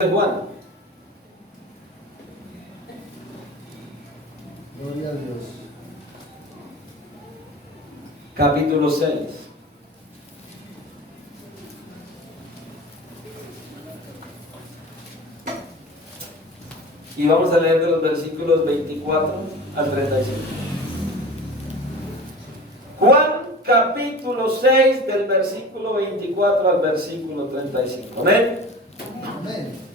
de Juan. Gloria a Dios. Capítulo 6. Y vamos a leer de los versículos 24 al 35. Juan capítulo 6 del versículo 24 al versículo 35. Amén. Amén.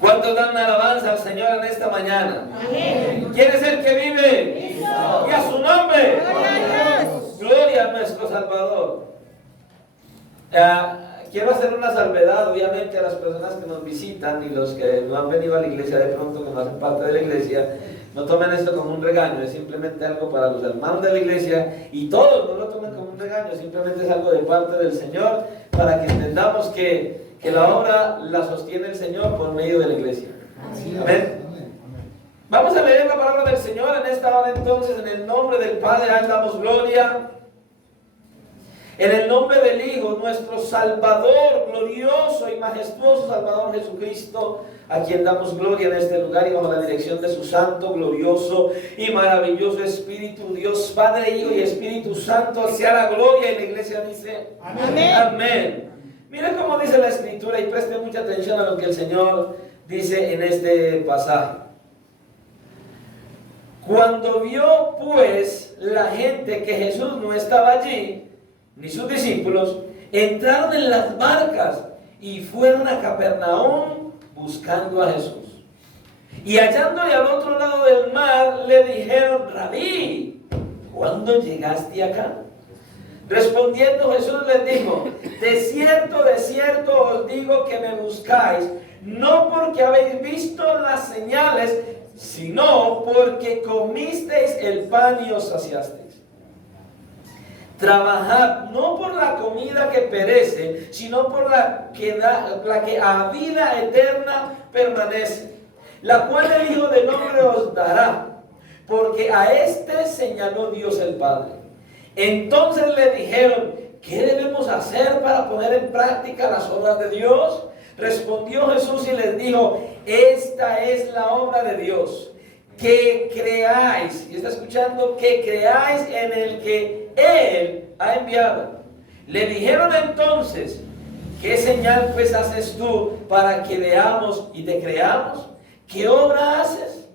¿Cuántos dan alabanza al Señor en esta mañana? Amén. ¿Quién es el que vive? Cristo. Y a su nombre. Gloria a Dios. Gloria a nuestro Salvador. Quiero hacer una salvedad, obviamente, a las personas que nos visitan y los que no han venido a la iglesia de pronto, que no hacen parte de la iglesia. No tomen esto como un regaño, es simplemente algo para los hermanos de la iglesia, y todos no lo tomen como un regaño, simplemente es algo de parte del Señor, para que entendamos que la obra la sostiene el Señor por medio de la iglesia. Amén. Vamos a leer la palabra del Señor en esta hora entonces, en el nombre del Padre, a Él damos gloria. En el nombre del Hijo, nuestro Salvador, glorioso y majestuoso Salvador Jesucristo, a quien damos gloria en este lugar y bajo la dirección de su santo, glorioso y maravilloso Espíritu, Dios Padre, Hijo y Espíritu Santo, sea la gloria, y la iglesia dice Amén. Amén. Mira cómo dice la Escritura y preste mucha atención a lo que el Señor dice en este pasaje. Cuando vio pues la gente que Jesús no estaba allí, ni sus discípulos, entraron en las barcas y fueron a Capernaum buscando a Jesús. Y hallándole al otro lado del mar, le dijeron: Rabí, ¿cuándo llegaste acá? Respondiendo Jesús les dijo: de cierto os digo que me buscáis, no porque habéis visto las señales, sino porque comisteis el pan y os saciasteis. Trabajad no por la comida que perece, sino por la que a vida eterna permanece, la cual el Hijo del Hombre os dará, porque a este señaló Dios el Padre. Entonces le dijeron: ¿qué debemos hacer para poner en práctica las obras de Dios? Respondió Jesús y les dijo: esta es la obra de Dios, que creáis, y está escuchando, que creáis en el que Él ha enviado. Le dijeron entonces: ¿qué señal pues haces tú para que veamos y te creamos? ¿Qué obra haces?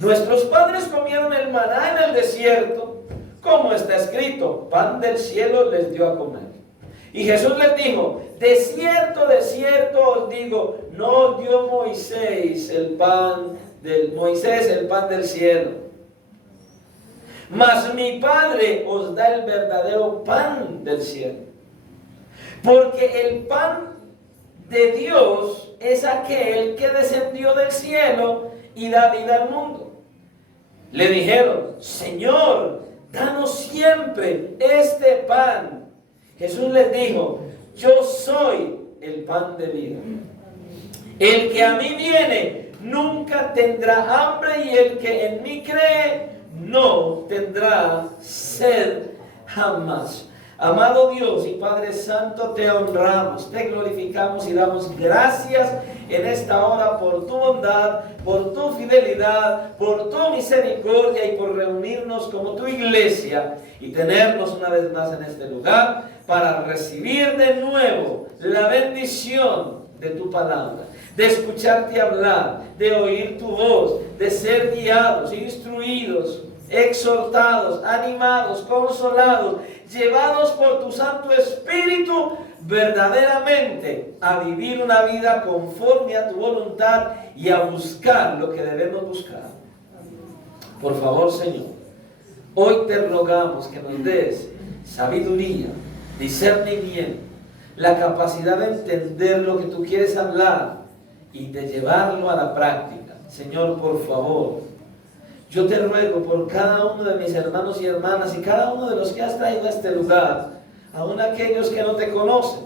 Nuestros padres comieron el maná en el desierto, como está escrito: pan del cielo les dio a comer. Y Jesús les dijo: de cierto os digo, no os dio Moisés el pan del cielo, mas mi Padre os da el verdadero pan del cielo. Porque el pan de Dios es aquel que descendió del cielo y da vida al mundo. Le dijeron: Señor, danos siempre este pan. Jesús les dijo: yo soy el pan de vida. El que a mí viene nunca tendrá hambre, y el que en mí cree no tendrá sed jamás. Amado Dios y Padre Santo, te honramos, te glorificamos y damos gracias en esta hora por tu bondad, por tu fidelidad, por tu misericordia y por reunirnos como tu iglesia y tenernos una vez más en este lugar para recibir de nuevo la bendición de tu palabra, de escucharte hablar, de oír tu voz, de ser guiados, instruidos, exhortados, animados, consolados, llevados por tu Santo Espíritu verdaderamente a vivir una vida conforme a tu voluntad y a buscar lo que debemos buscar. Por favor, Señor, hoy te rogamos que nos des sabiduría, discernimiento, la capacidad de entender lo que tú quieres hablar y de llevarlo a la práctica. Señor, por favor, yo te ruego por cada uno de mis hermanos y hermanas y cada uno de los que has traído a este lugar, aun aquellos que no te conocen,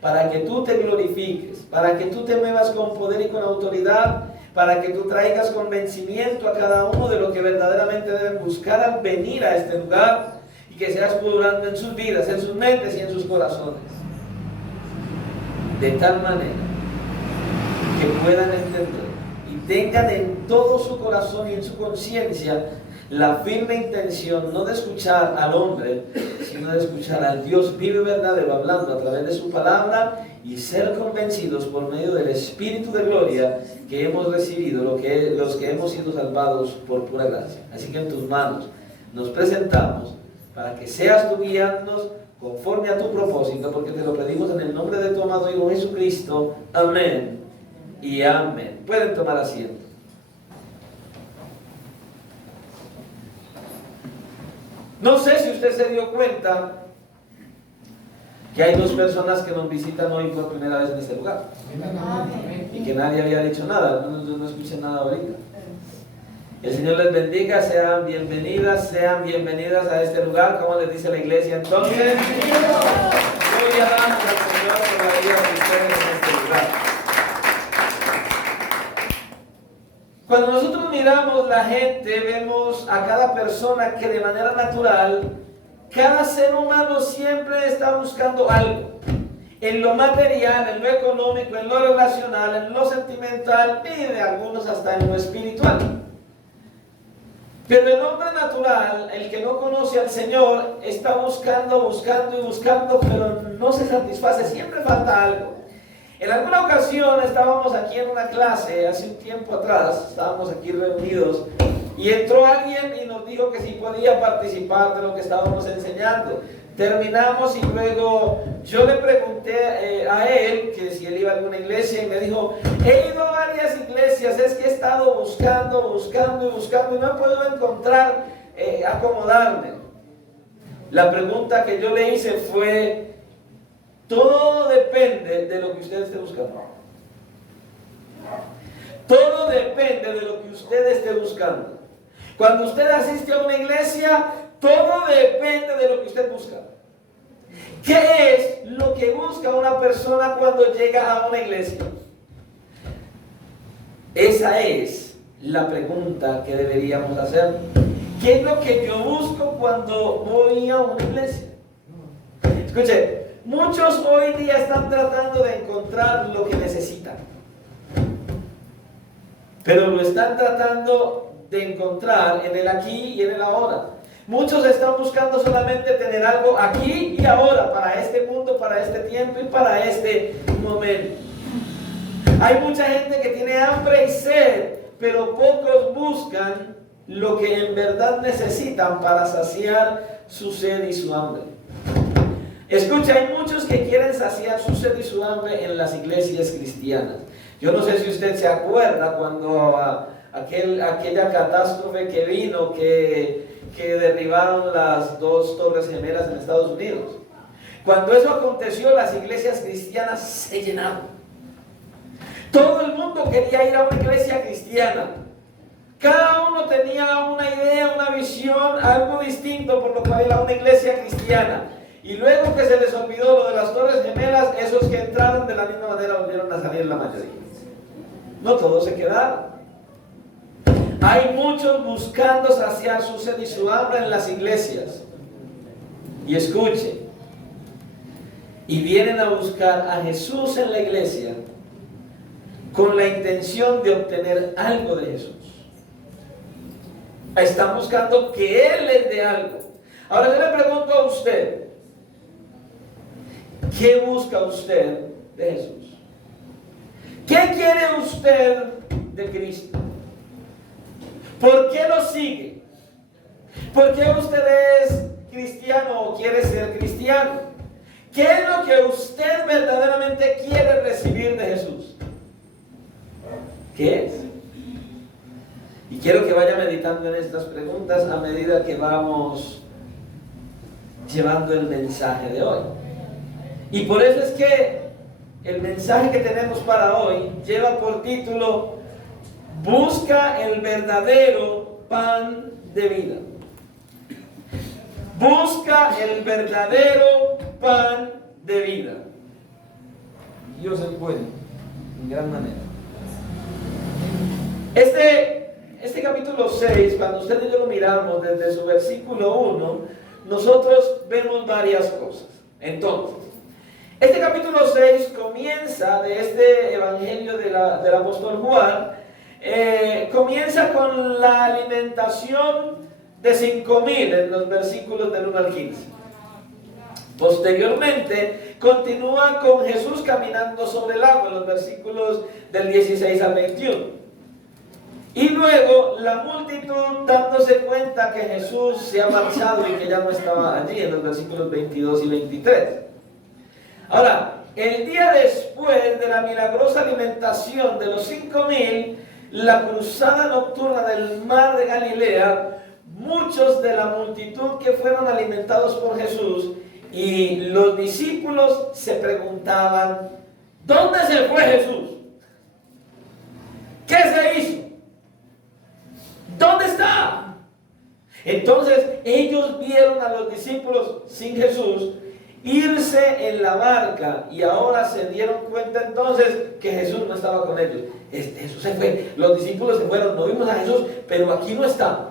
para que tú te glorifiques, para que tú te muevas con poder y con autoridad, para que tú traigas convencimiento a cada uno de lo que verdaderamente deben buscar al venir a este lugar, y que seas obrando en sus vidas, en sus mentes y en sus corazones. de tal manera que puedan entender y tengan en todo su corazón y en su conciencia la firme intención no de escuchar al hombre, sino de escuchar al Dios vivo y verdadero hablando a través de su palabra y ser convencidos por medio del Espíritu de gloria que hemos recibido, los que hemos sido salvados por pura gracia. Así que en tus manos nos presentamos para que seas tú guiándonos conforme a tu propósito, porque te lo pedimos en el nombre de tu amado Hijo Jesucristo. Amén y amén. Pueden tomar asiento. No sé si usted se dio cuenta que hay dos personas que nos visitan hoy por primera vez en este lugar y que nadie había dicho nada. No escuché nada ahorita. El Señor les bendiga, sean bienvenidas a este lugar, como les dice la iglesia entonces. Gloria damos al Señor por la vida de ustedes en este lugar. Cuando nosotros miramos la gente, vemos a cada persona que de manera natural, cada ser humano siempre está buscando algo. En lo material, en lo económico, en lo relacional, en lo sentimental y de algunos hasta en lo espiritual. Pero el hombre natural, el que no conoce al Señor, está buscando, pero no se satisface, siempre falta algo. En alguna ocasión estábamos aquí en una clase, hace un tiempo atrás, estábamos aquí reunidos, y entró alguien y nos dijo que si podía participar de lo que estábamos enseñando. Terminamos y luego yo le pregunté a él que si él iba a alguna iglesia y me dijo, he ido a varias iglesias, es que he estado buscando y no he podido encontrar, acomodarme. La pregunta que yo le hice fue, todo depende de lo que usted esté buscando. Todo depende de lo que usted esté buscando. Cuando usted asiste a una iglesia, todo depende de lo que usted busca. ¿Qué es lo que busca una persona cuando llega a una iglesia? Esa es la pregunta que deberíamos hacer. ¿Qué es lo que yo busco cuando voy a una iglesia? Escuche, muchos hoy día están tratando de encontrar lo que necesitan, pero lo están tratando de encontrar en el aquí y en el ahora. Muchos están buscando solamente tener algo aquí y ahora, para este mundo, para este tiempo y para este momento. Hay mucha gente que tiene hambre y sed, pero pocos buscan lo que en verdad necesitan para saciar su sed y su hambre. Escucha, hay muchos que quieren saciar su sed y su hambre en las iglesias cristianas. Yo no sé si usted se acuerda cuando aquella catástrofe que vino, que derribaron las dos torres gemelas en Estados Unidos. Cuando eso aconteció, las iglesias cristianas se llenaron. Todo el mundo quería ir a una iglesia cristiana. Cada uno tenía una idea, una visión, algo distinto por lo cual era una iglesia cristiana. Y luego que se les olvidó lo de las torres gemelas, esos que entraron de la misma manera volvieron a salir la mayoría. No todos se quedaron. Hay muchos buscando saciar su sed y su hambre en las iglesias. Y escuche, y vienen a buscar a Jesús en la iglesia con la intención de obtener algo de Jesús. Están buscando que Él les dé algo. Ahora yo le pregunto a usted, ¿qué busca usted de Jesús? ¿Qué quiere usted de Cristo? ¿Por qué lo sigue? ¿Por qué usted es cristiano o quiere ser cristiano? ¿Qué es lo que usted verdaderamente quiere recibir de Jesús? ¿Qué es? Y quiero que vaya meditando en estas preguntas a medida que vamos llevando el mensaje de hoy. Y por eso es que el mensaje que tenemos para hoy lleva por título: Busca el verdadero pan de vida. Busca el verdadero pan de vida. Dios es bueno, en gran manera. Este capítulo 6, cuando usted y yo lo miramos desde su versículo 1, nosotros vemos varias cosas. Entonces, Este capítulo 6 comienza de este evangelio del apóstol Juan, comienza con la alimentación de 5,000 en los versículos del 1 al 15. Posteriormente continúa con Jesús caminando sobre el agua en los versículos del 16 al 21. Y luego la multitud dándose cuenta que Jesús se ha marchado y que ya no estaba allí en los versículos 22 y 23. Ahora, el día después de la milagrosa alimentación de los 5,000, la cruzada nocturna del mar de Galilea, muchos de la multitud que fueron alimentados por Jesús y los discípulos se preguntaban, ¿dónde se fue Jesús? ¿Qué se hizo? ¿Dónde está? Entonces ellos vieron a los discípulos sin Jesús irse en la barca y ahora se dieron cuenta entonces que Jesús no estaba con ellos. Jesús se fue, los discípulos se fueron, no vimos a Jesús, pero aquí no está.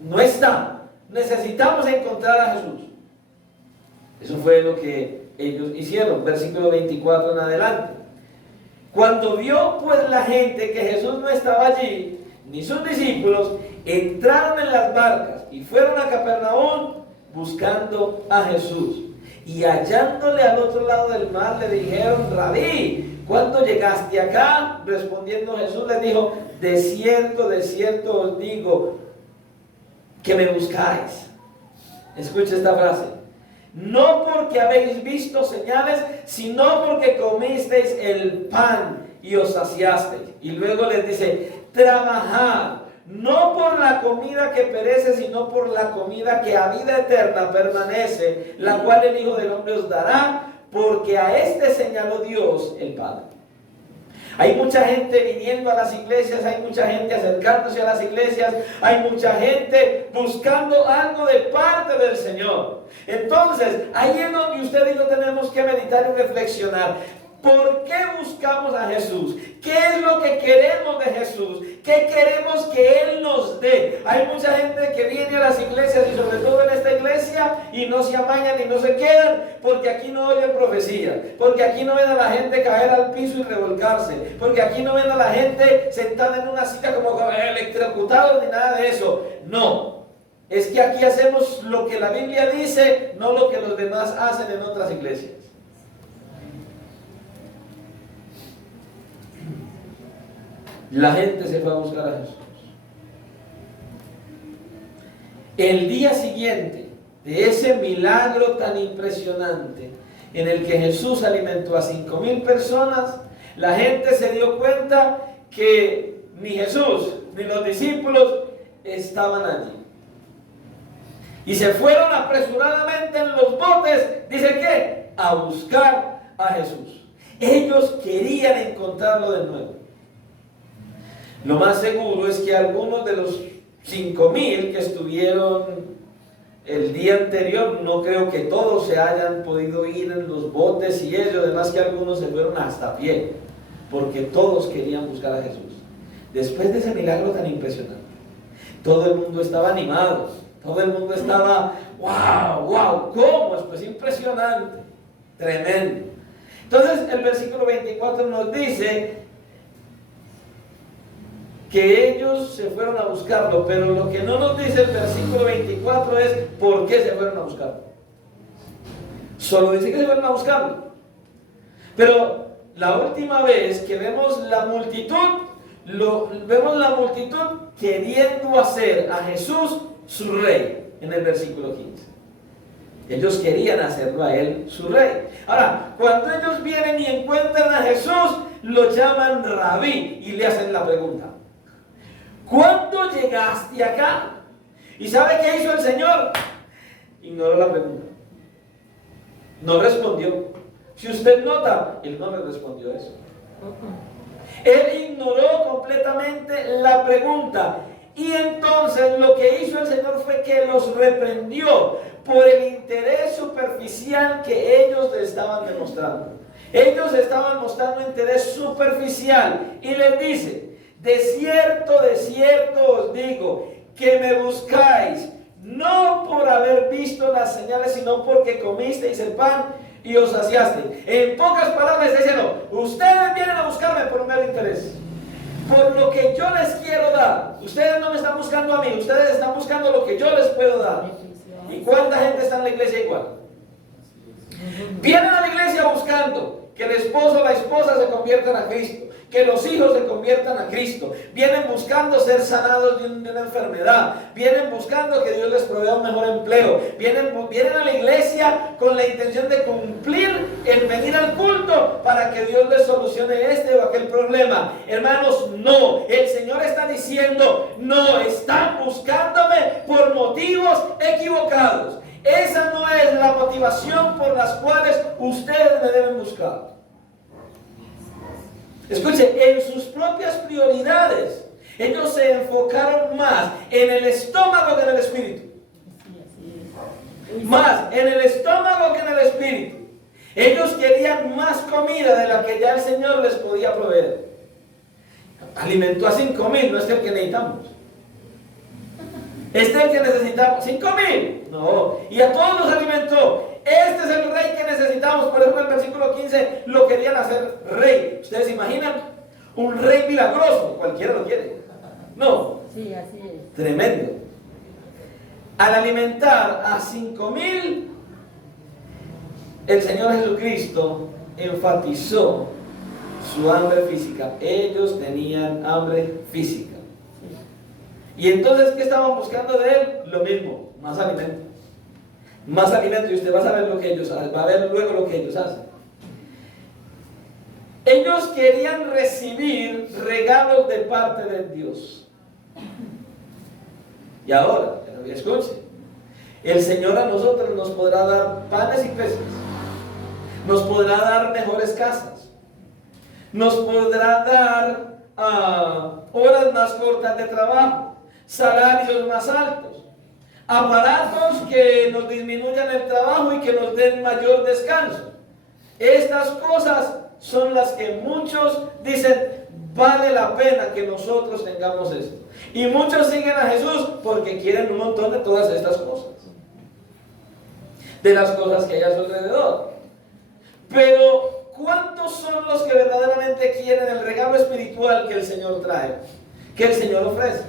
No está. Necesitamos encontrar a Jesús. Eso fue lo que ellos hicieron, versículo 24 en adelante. Cuando vio pues la gente que Jesús no estaba allí, ni sus discípulos, entraron en las barcas y fueron a Capernaum buscando a Jesús. Y hallándole al otro lado del mar le dijeron, Rabí, ¿cuándo llegaste acá? Respondiendo Jesús les dijo, de cierto os digo que me buscáis. Escucha esta frase. No porque habéis visto señales, sino porque comisteis el pan y os saciasteis. Y luego les dice, trabajad, no por la comida que perece, sino por la comida que a vida eterna permanece, la cual el Hijo del Hombre os dará, porque a este señaló Dios el Padre. Hay mucha gente viniendo a las iglesias, hay mucha gente acercándose a las iglesias, hay mucha gente buscando algo de parte del Señor. Entonces, ahí es donde usted y yo tenemos que meditar y reflexionar. ¿Por qué buscamos a Jesús? ¿Qué es lo que queremos de Jesús? ¿Qué queremos que Él nos dé? Hay mucha gente que viene a las iglesias y sobre todo en esta iglesia y no se amañan y no se quedan porque aquí no oyen profecía, porque aquí no ven a la gente caer al piso y revolcarse, porque aquí no ven a la gente sentada en una silla como electrocutados ni nada de eso. No, es que aquí hacemos lo que la Biblia dice, no lo que los demás hacen en otras iglesias. La gente se fue a buscar a Jesús. El día siguiente de ese milagro tan impresionante en el que Jesús alimentó a 5,000 personas, la gente se dio cuenta que ni Jesús ni los discípulos estaban allí. Y se fueron apresuradamente en los botes, dice que, a buscar a Jesús. Ellos querían encontrarlo de nuevo. Lo más seguro es que algunos de los 5,000 que estuvieron el día anterior, no creo que todos se hayan podido ir en los botes y ello, además que algunos se fueron hasta a pie, porque todos querían buscar a Jesús. Después de ese milagro tan impresionante, todo el mundo estaba animado, todo el mundo estaba, wow, ¿cómo? Pues impresionante, tremendo. Entonces el versículo 24 nos dice que ellos se fueron a buscarlo, pero lo que no nos dice el versículo 24 es por qué se fueron a buscarlo. Solo dice que se fueron a buscarlo. Pero la última vez que vemos la multitud, vemos la multitud queriendo hacer a Jesús su rey, en el versículo 15. Ellos querían hacerlo a él su rey. Ahora, cuando ellos vienen y encuentran a Jesús, lo llaman Rabí y le hacen la pregunta, ¿cuándo llegaste acá? ¿Y sabe qué hizo el Señor? Ignoró la pregunta. No respondió. Si usted nota, Él no le respondió eso. Él ignoró completamente la pregunta. Y entonces lo que hizo el Señor fue que los reprendió por el interés superficial que ellos le estaban demostrando. Ellos estaban mostrando interés superficial. Y les dice, de cierto os digo, que me buscáis, no por haber visto las señales, sino porque comisteis el pan. y os saciaste. En pocas palabras está diciendo, ustedes vienen a buscarme por un mero interés, por lo que yo les quiero dar. Ustedes no me están buscando a mí, ustedes están buscando lo que yo les puedo dar. ¿Y cuánta gente está en la iglesia igual? Vienen a la iglesia buscando que el esposo o la esposa se conviertan a Cristo, que los hijos se conviertan a Cristo. Vienen buscando ser sanados de una enfermedad. Vienen buscando que Dios les provea un mejor empleo. Vienen a la iglesia con la intención de cumplir el venir al culto para que Dios les solucione este o aquel problema. Hermanos, no. El Señor está diciendo, no, están buscándome por motivos equivocados. Esa no es la motivación por las cuales ustedes me deben buscar. Escuchen, en sus propias prioridades, ellos se enfocaron más en el estómago que en el espíritu. Más en el estómago que en el espíritu. Ellos querían más comida de la que ya el Señor les podía proveer. Alimentó a 5,000, no es el que necesitamos. Este es el que necesitamos. 5,000. No. Y a todos los alimentó. Este es el rey que necesitamos. Por ejemplo, en el versículo 15 lo querían hacer rey. ¿Ustedes se imaginan? Un rey milagroso. Cualquiera lo quiere. No. Sí, así es. Tremendo. Al alimentar a 5,000, el Señor Jesucristo enfatizó su hambre física. Ellos tenían hambre física. Y entonces, ¿qué estaban buscando de él? Lo mismo, más alimento. Más alimento, y usted va a saber lo que ellos hacen, va a ver luego lo que ellos hacen. Ellos querían recibir regalos de parte de Dios. Y ahora, escuche, el Señor a nosotros nos podrá dar panes y peces, nos podrá dar mejores casas, nos podrá dar horas más cortas de trabajo, salarios más altos, aparatos que nos disminuyan el trabajo y que nos den mayor descanso. Estas cosas son las que muchos dicen, vale la pena que nosotros tengamos esto. Y muchos siguen a Jesús porque quieren un montón de todas estas cosas, de las cosas que hay a su alrededor. Pero ¿cuántos son los que verdaderamente quieren el regalo espiritual que el Señor trae, que el Señor ofrece?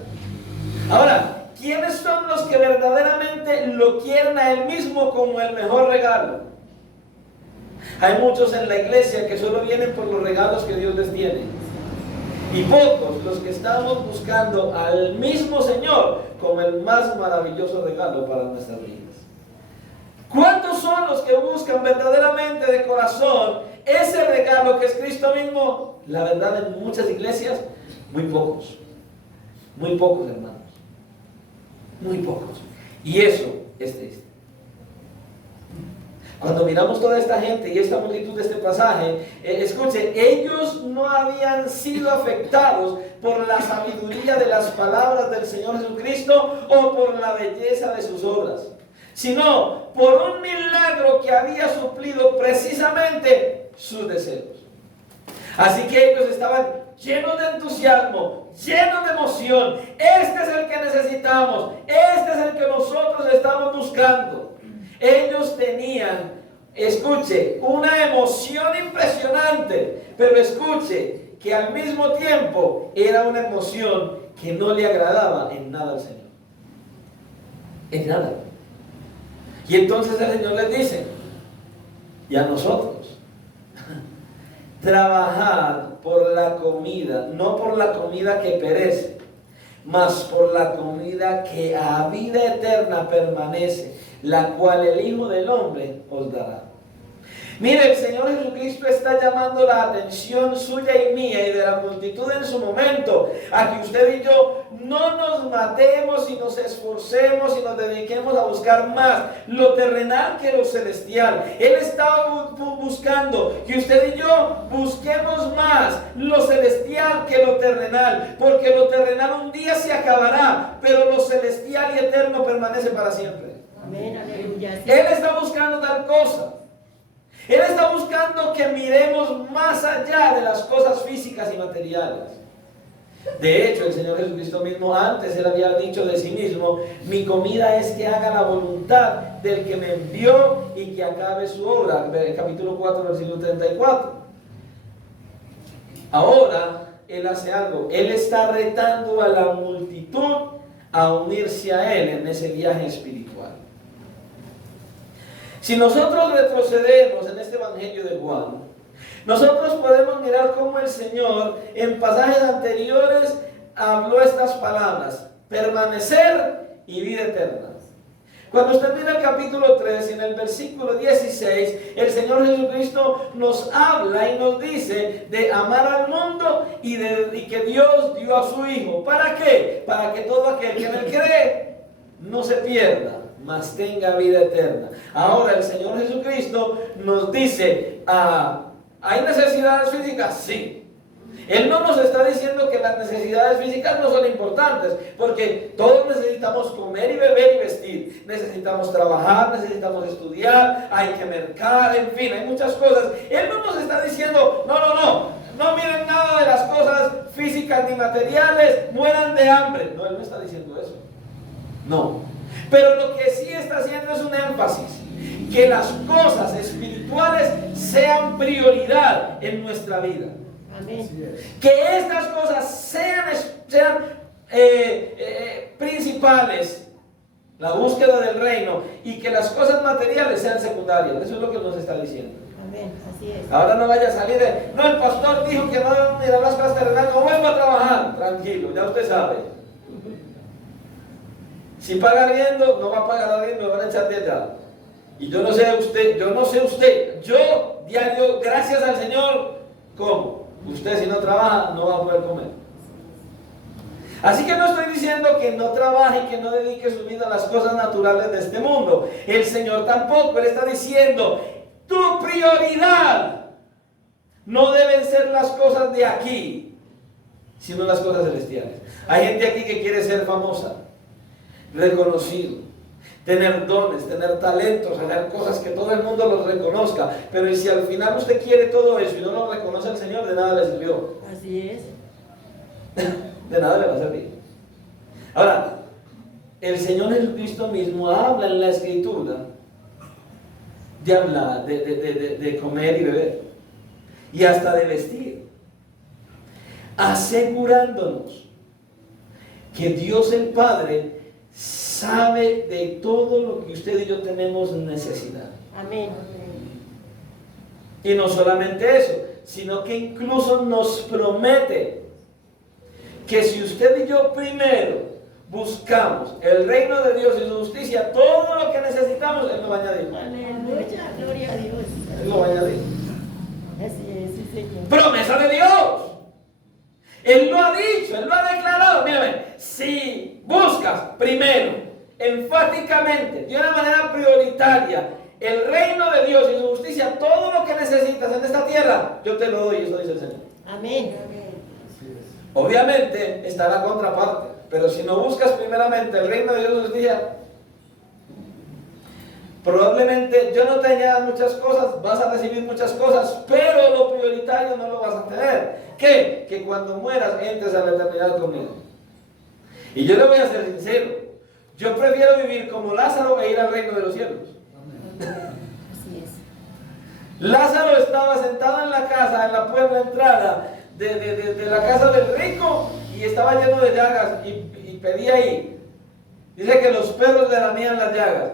Ahora, ¿quiénes son los que verdaderamente lo quieren a Él mismo como el mejor regalo? Hay muchos en la iglesia que solo vienen por los regalos que Dios les tiene. Y pocos los que estamos buscando al mismo Señor como el más maravilloso regalo para nuestras vidas. ¿Cuántos son los que buscan verdaderamente de corazón ese regalo que es Cristo mismo? La verdad, en muchas iglesias, muy pocos. Muy pocos, hermanos. Muy pocos. Y eso es triste. Cuando miramos toda esta gente y esta multitud de este pasaje, escuchen, ellos no habían sido afectados por la sabiduría de las palabras del Señor Jesucristo o por la belleza de sus obras, sino por un milagro que había suplido precisamente sus deseos. Así que ellos estaban llenos de entusiasmo, llenos de emoción. Este es el que necesitamos, este es el que nosotros estamos buscando. Ellos tenían, escuche, una emoción impresionante, pero escuche, que al mismo tiempo era una emoción que no le agradaba en nada al Señor. En nada. Y entonces el Señor les dice, y a nosotros, trabajad por la comida, no por la comida que perece, mas por la comida que a vida eterna permanece, la cual el Hijo del Hombre os dará. Mire, el Señor Jesucristo está llamando la atención suya y mía y de la multitud en su momento a que usted y yo no nos matemos y nos esforcemos y nos dediquemos a buscar más lo terrenal que lo celestial. Él está buscando que usted y yo busquemos más lo celestial que lo terrenal, porque lo terrenal un día se acabará, pero lo celestial y eterno permanece para siempre. Amén, aleluya. Él está buscando tal cosa. Él está buscando que miremos más allá de las cosas físicas y materiales. De hecho, el Señor Jesucristo mismo antes, Él había dicho de sí mismo: mi comida es que haga la voluntad del que me envió y que acabe su obra. Capítulo 4, versículo 34. Ahora, Él hace algo. Él está retando a la multitud a unirse a Él en ese viaje espiritual. Si nosotros retrocedemos en este Evangelio de Juan, nosotros podemos mirar cómo el Señor en pasajes anteriores habló estas palabras: permanecer y vida eterna. Cuando usted mira el capítulo 3, en el versículo 16, el Señor Jesucristo nos habla y nos dice de amar al mundo y que Dios dio a su Hijo. ¿Para qué? Para que todo aquel que en él cree no se pierda, mas tenga vida eterna. Ahora el Señor Jesucristo nos dice: ¿hay necesidades físicas? Sí. Él no nos está diciendo que las necesidades físicas no son importantes, porque todos necesitamos comer y beber y vestir. Necesitamos trabajar, necesitamos estudiar, hay que mercar, en fin, hay muchas cosas. Él no nos está diciendo: no miren nada de las cosas físicas ni materiales, mueran de hambre. No, Él no está diciendo eso. No. Pero lo que sí está haciendo es un énfasis: que las cosas espirituales sean prioridad en nuestra vida. Amén. Que estas cosas sean principales, la búsqueda del reino, y que las cosas materiales sean secundarias. Eso es lo que nos está diciendo. Amén, así es. Ahora no vaya a salir no, el pastor dijo que no debemos mirar las cosas terrenales, no vuelva a trabajar. Tranquilo, ya usted sabe. Si paga arriendo, no va a pagar arriendo, lo van a echar de allá. Y yo no sé usted, yo diario, gracias al Señor, como. Usted, si no trabaja, no va a poder comer. Así que no estoy diciendo que no trabaje y que no dedique su vida a las cosas naturales de este mundo. El Señor tampoco. Él está diciendo: tu prioridad no deben ser las cosas de aquí, sino las cosas celestiales. Hay gente aquí que quiere ser famosa, reconocido, tener dones, tener talentos, hacer cosas que todo el mundo los reconozca. Pero si al final usted quiere todo eso y no lo reconoce el Señor, de nada le sirvió. Así es. De nada le va a servir. Ahora, el Señor Jesucristo mismo habla en la Escritura de hablar, de comer y beber, y hasta de vestir, asegurándonos que Dios el Padre sabe de todo lo que usted y yo tenemos necesidad. Amén. Y no solamente eso, sino que incluso nos promete que si usted y yo primero buscamos el reino de Dios y su justicia, todo lo que necesitamos, Él lo va a añadir. Aleluya, gloria a Dios. Él lo va a añadir. Así es, sí, Señor. Promesa de Dios. Él lo ha dicho, Él lo ha declarado. Mírame, si buscas primero, enfáticamente, de una manera prioritaria, el reino de Dios y su justicia, todo lo que necesitas en esta tierra, yo te lo doy, eso dice el Señor. Amén. Obviamente está la contraparte, pero si no buscas primeramente el reino de Dios y su justicia, probablemente yo no te añada muchas cosas, vas a recibir muchas cosas, pero lo prioritario no lo vas a tener. ¿Qué? Que cuando mueras entres a la eternidad conmigo. Y yo le voy a ser sincero, yo prefiero vivir como Lázaro e ir al reino de los cielos. Así es. Lázaro estaba sentado en la casa, en la puerta de entrada de la casa del rico, y estaba lleno de llagas y pedía ahí. Dice que los perros le lamían las llagas,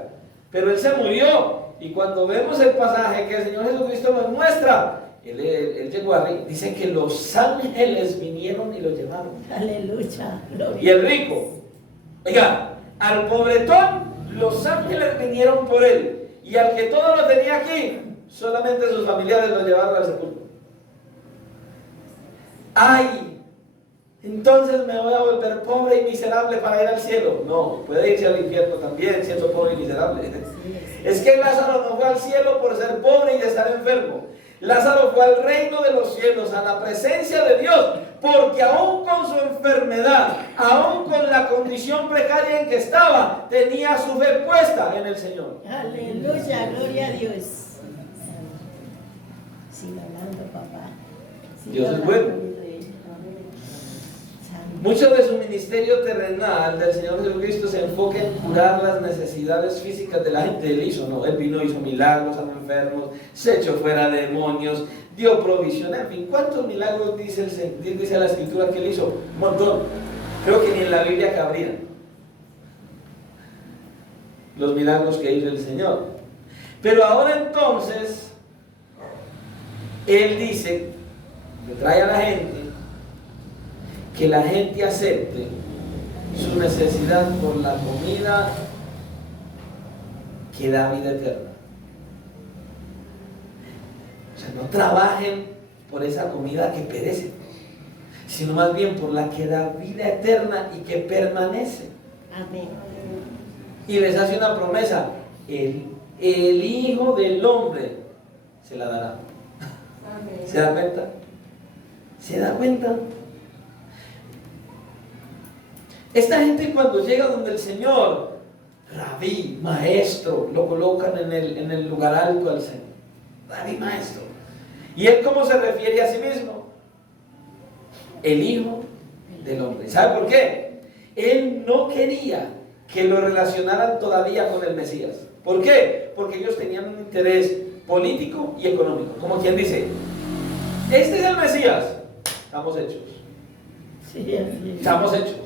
pero él se murió. Y cuando vemos el pasaje que el Señor Jesucristo nos muestra, él llegó arriba, dice que los ángeles vinieron y lo llevaron. Aleluya, gloria. Y el rico, oiga, al pobretón los ángeles vinieron por él, y al que todo lo tenía aquí, solamente sus familiares lo llevaron al sepulcro. ¡Ay! Entonces me voy a volver pobre y miserable para ir al cielo. No, puede irse al infierno también siendo pobre y miserable. Es que Lázaro no fue al cielo por ser pobre y de estar enfermo. Lázaro fue al reino de los cielos, a la presencia de Dios, porque aún con su enfermedad, aún con la condición precaria en que estaba, tenía su fe puesta en el Señor. Aleluya, gloria a Dios. Sigue hablando, papá. Sigue Dios es hablando, bueno. mi rey. Mucho de su ministerio terrenal del Señor Jesucristo se enfoca en curar las necesidades físicas de la gente. Él hizo, ¿no? Él vino, hizo milagros a los enfermos, se echó fuera demonios, dio provisión, en fin. ¿Cuántos milagros dice la Escritura que él hizo? Un montón. Creo que ni en la Biblia cabrían los milagros que hizo el Señor. Pero ahora entonces, él dice, le trae a la gente, que la gente acepte su necesidad por la comida que da vida eterna. O sea, no trabajen por esa comida que perece, sino más bien por la que da vida eterna y que permanece. Amén. Y les hace una promesa: el Hijo del Hombre se la dará. Amén. ¿Se da cuenta? ¿Se da cuenta? Esta gente, cuando llega donde el Señor, rabí, maestro, lo colocan en el lugar alto al Señor. Rabí, maestro. ¿Y él cómo se refiere a sí mismo? El Hijo del Hombre. ¿Sabe por qué? Él no quería que lo relacionaran todavía con el Mesías. ¿Por qué? Porque ellos tenían un interés político y económico. Como quien dice, este es el Mesías, estamos hechos. Sí, así es. Estamos hechos.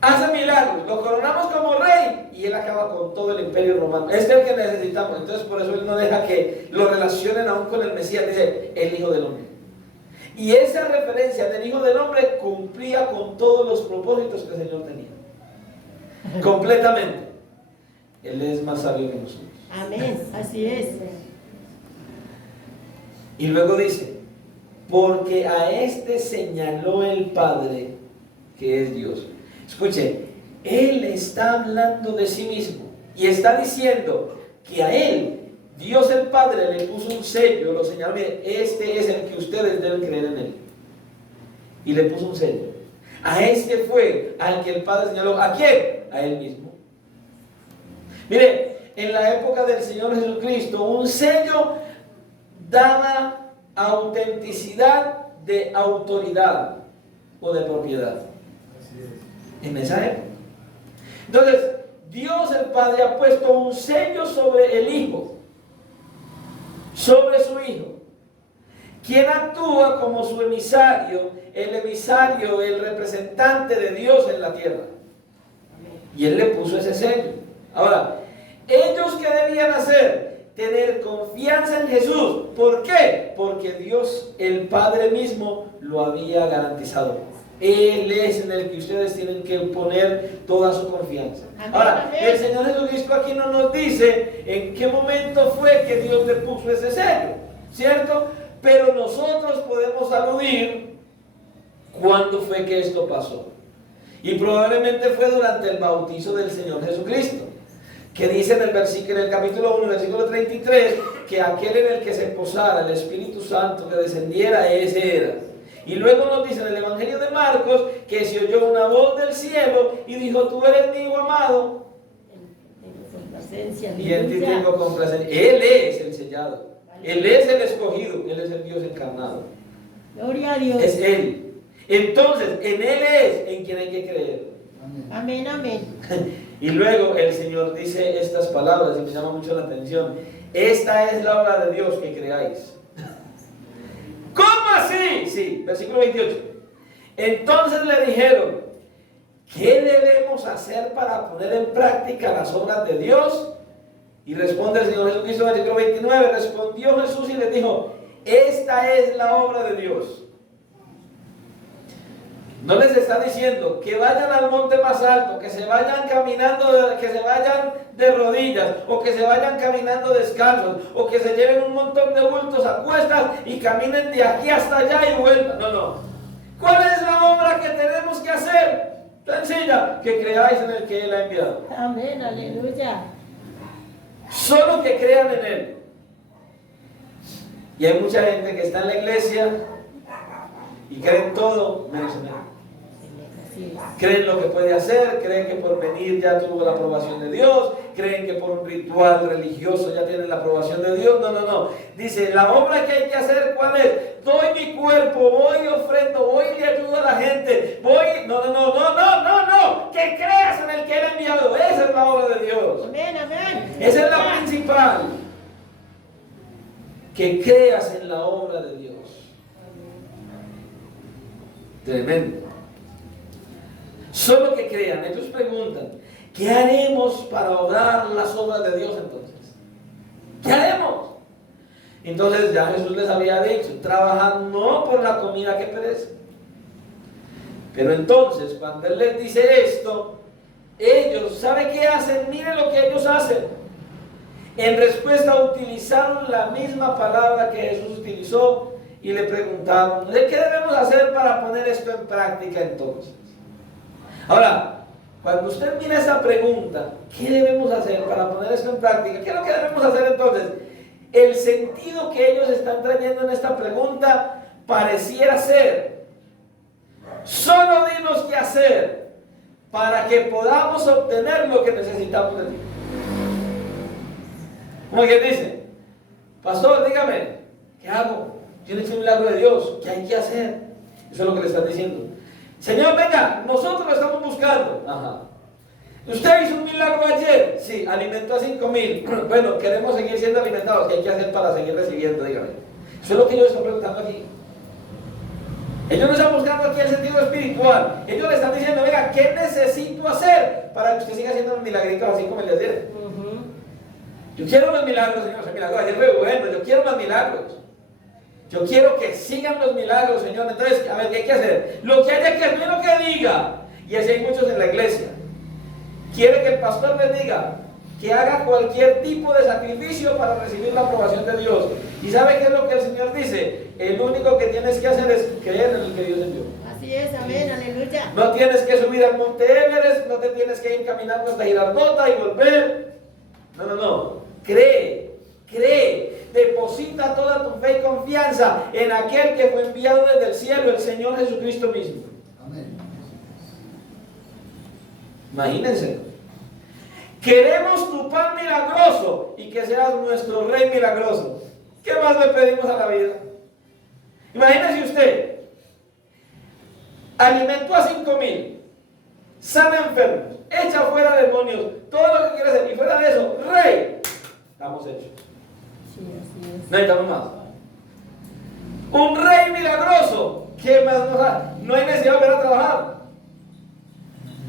Hace milagros, lo coronamos como rey y él acaba con todo el imperio romano. Este es el que necesitamos. Entonces por eso él no deja que lo relacionen aún con el Mesías. Dice, el Hijo del Hombre. Y esa referencia del Hijo del Hombre cumplía con todos los propósitos que el Señor tenía. Completamente. Él es más sabio que nosotros. Amén, así es. Y luego dice, porque a este señaló el Padre que es Dios. Escuche, Él está hablando de sí mismo y está diciendo que a Él, Dios el Padre, le puso un sello, lo señaló: mire, este es el que ustedes deben creer en Él. Y le puso un sello. A este fue al que el Padre señaló. ¿A quién? A Él mismo. Mire, en la época del Señor Jesucristo, un sello daba autenticidad de autoridad o de propiedad. En esa época. Entonces, Dios el Padre ha puesto un sello sobre el Hijo, sobre su Hijo, quien actúa como su emisario, el representante de Dios en la tierra. Y Él le puso ese sello. Ahora, ¿ellos qué debían hacer? Tener confianza en Jesús. ¿Por qué? Porque Dios, el Padre mismo, lo había garantizado. Él es en el que ustedes tienen que poner toda su confianza. Amén, Ahora, amén. el Señor Jesucristo aquí no nos dice en qué momento fue que Dios le puso ese sello, ¿cierto? Pero nosotros podemos aludir cuándo fue que esto pasó. Y probablemente fue durante el bautizo del Señor Jesucristo, que dice en el capítulo 1, versículo 33, que aquel en el que se posara el Espíritu Santo que descendiera, ese era. Y luego nos dice en el Evangelio de Marcos que se oyó una voz del cielo y dijo: tú eres mi Hijo amado, y en ti tengo complacencia. Él es el sellado, Él es el escogido, Él es el Dios encarnado. Gloria a Dios. Es Él. Entonces, en Él es en quien hay que creer. Amén, amén. Y luego el Señor dice estas palabras y me llama mucho la atención: esta es la obra de Dios, que creáis. ¿Cómo así? Sí, versículo 28. Entonces le dijeron: ¿qué debemos hacer para poner en práctica las obras de Dios? Y responde el Señor Jesucristo, versículo 29. Respondió Jesús y les dijo: esta es la obra de Dios. No les está diciendo que vayan al monte más alto, que se vayan caminando, que se vayan de rodillas, o que se vayan caminando descalzos, o que se lleven un montón de bultos a cuestas y caminen de aquí hasta allá y vuelvan. No, no. ¿Cuál es la obra que tenemos que hacer? Sencilla: que creáis en el que Él ha enviado. Amén, aleluya. Solo que crean en Él. Y hay mucha gente que está en la iglesia y creen todo menos en Él. Así es. Creen lo que puede hacer, creen que por venir ya tuvo la aprobación de Dios, creen que por un ritual religioso ya tienen la aprobación de Dios. No, no, no. Dice, la obra que hay que hacer, ¿cuál es? Doy mi cuerpo, voy y ofrendo, voy y le ayudo a la gente, voy... No, no, no, no, no, no, no. Que creas en el que Él ha enviado. Esa es la obra de Dios. Amén, amén. Esa es la principal. Que creas en la obra de Dios. Tremendo. Solo que crean. Ellos preguntan, ¿qué haremos para obrar las obras de Dios entonces? ¿Qué haremos? Entonces ya Jesús les había dicho, trabajad no por la comida que perece. Pero entonces, cuando Él les dice esto, ellos, ¿sabe qué hacen? Miren lo que ellos hacen. En respuesta utilizaron la misma palabra que Jesús utilizó y le preguntaron, ¿de qué debemos hacer para poner esto en práctica entonces? Ahora, cuando usted mira esa pregunta, ¿qué debemos hacer para poner esto en práctica? ¿Qué es lo que debemos hacer entonces? El sentido que ellos están trayendo en esta pregunta pareciera ser, solo dinos qué hacer para que podamos obtener lo que necesitamos de ti. Como quien dice, pastor, dígame, ¿qué hago? Yo necesito un milagro de Dios, ¿qué hay que hacer? Eso es lo que le están diciendo. Señor, venga, nosotros lo estamos buscando. Ajá. ¿Usted hizo un milagro ayer? Sí, alimentó a 5,000. Bueno, queremos seguir siendo alimentados. ¿Qué hay que hacer para seguir recibiendo? Dígame. Eso es lo que ellos están preguntando aquí. Ellos no están buscando aquí el sentido espiritual. Ellos le están diciendo, venga, ¿qué necesito hacer para que usted siga haciendo los milagritos así como el de ayer? Yo quiero los milagros, Señor. El milagro de ayer fue bueno. Yo quiero más milagros. Yo quiero que sigan los milagros, Señor. Entonces, a ver, ¿qué hay que hacer? Lo que haya que hacer, lo que diga. Y así hay muchos en la iglesia. Quiere que el pastor les diga que haga cualquier tipo de sacrificio para recibir la aprobación de Dios. ¿Y sabe qué es lo que el Señor dice? El único que tienes que hacer es creer en el que Dios envió. Así es, amén, aleluya. No tienes que subir al monte Everest, no te tienes que ir caminando hasta Girardota y volver. No, no, no. Cree, cree. Deposita toda tu fe y confianza en aquel que fue enviado desde el cielo, el Señor Jesucristo mismo. Amén. Imagínense. Queremos tu pan milagroso y que seas nuestro rey milagroso. ¿Qué más le pedimos a la vida? Imagínense usted. Alimentó a 5,000. Sana enfermos. Echa fuera demonios. Todo lo que quiere hacer. Y fuera de eso, rey. Estamos hechos. Sí, así es. No necesitamos más. Un rey milagroso. ¿Qué más nos da? No hay necesidad de volver a trabajar.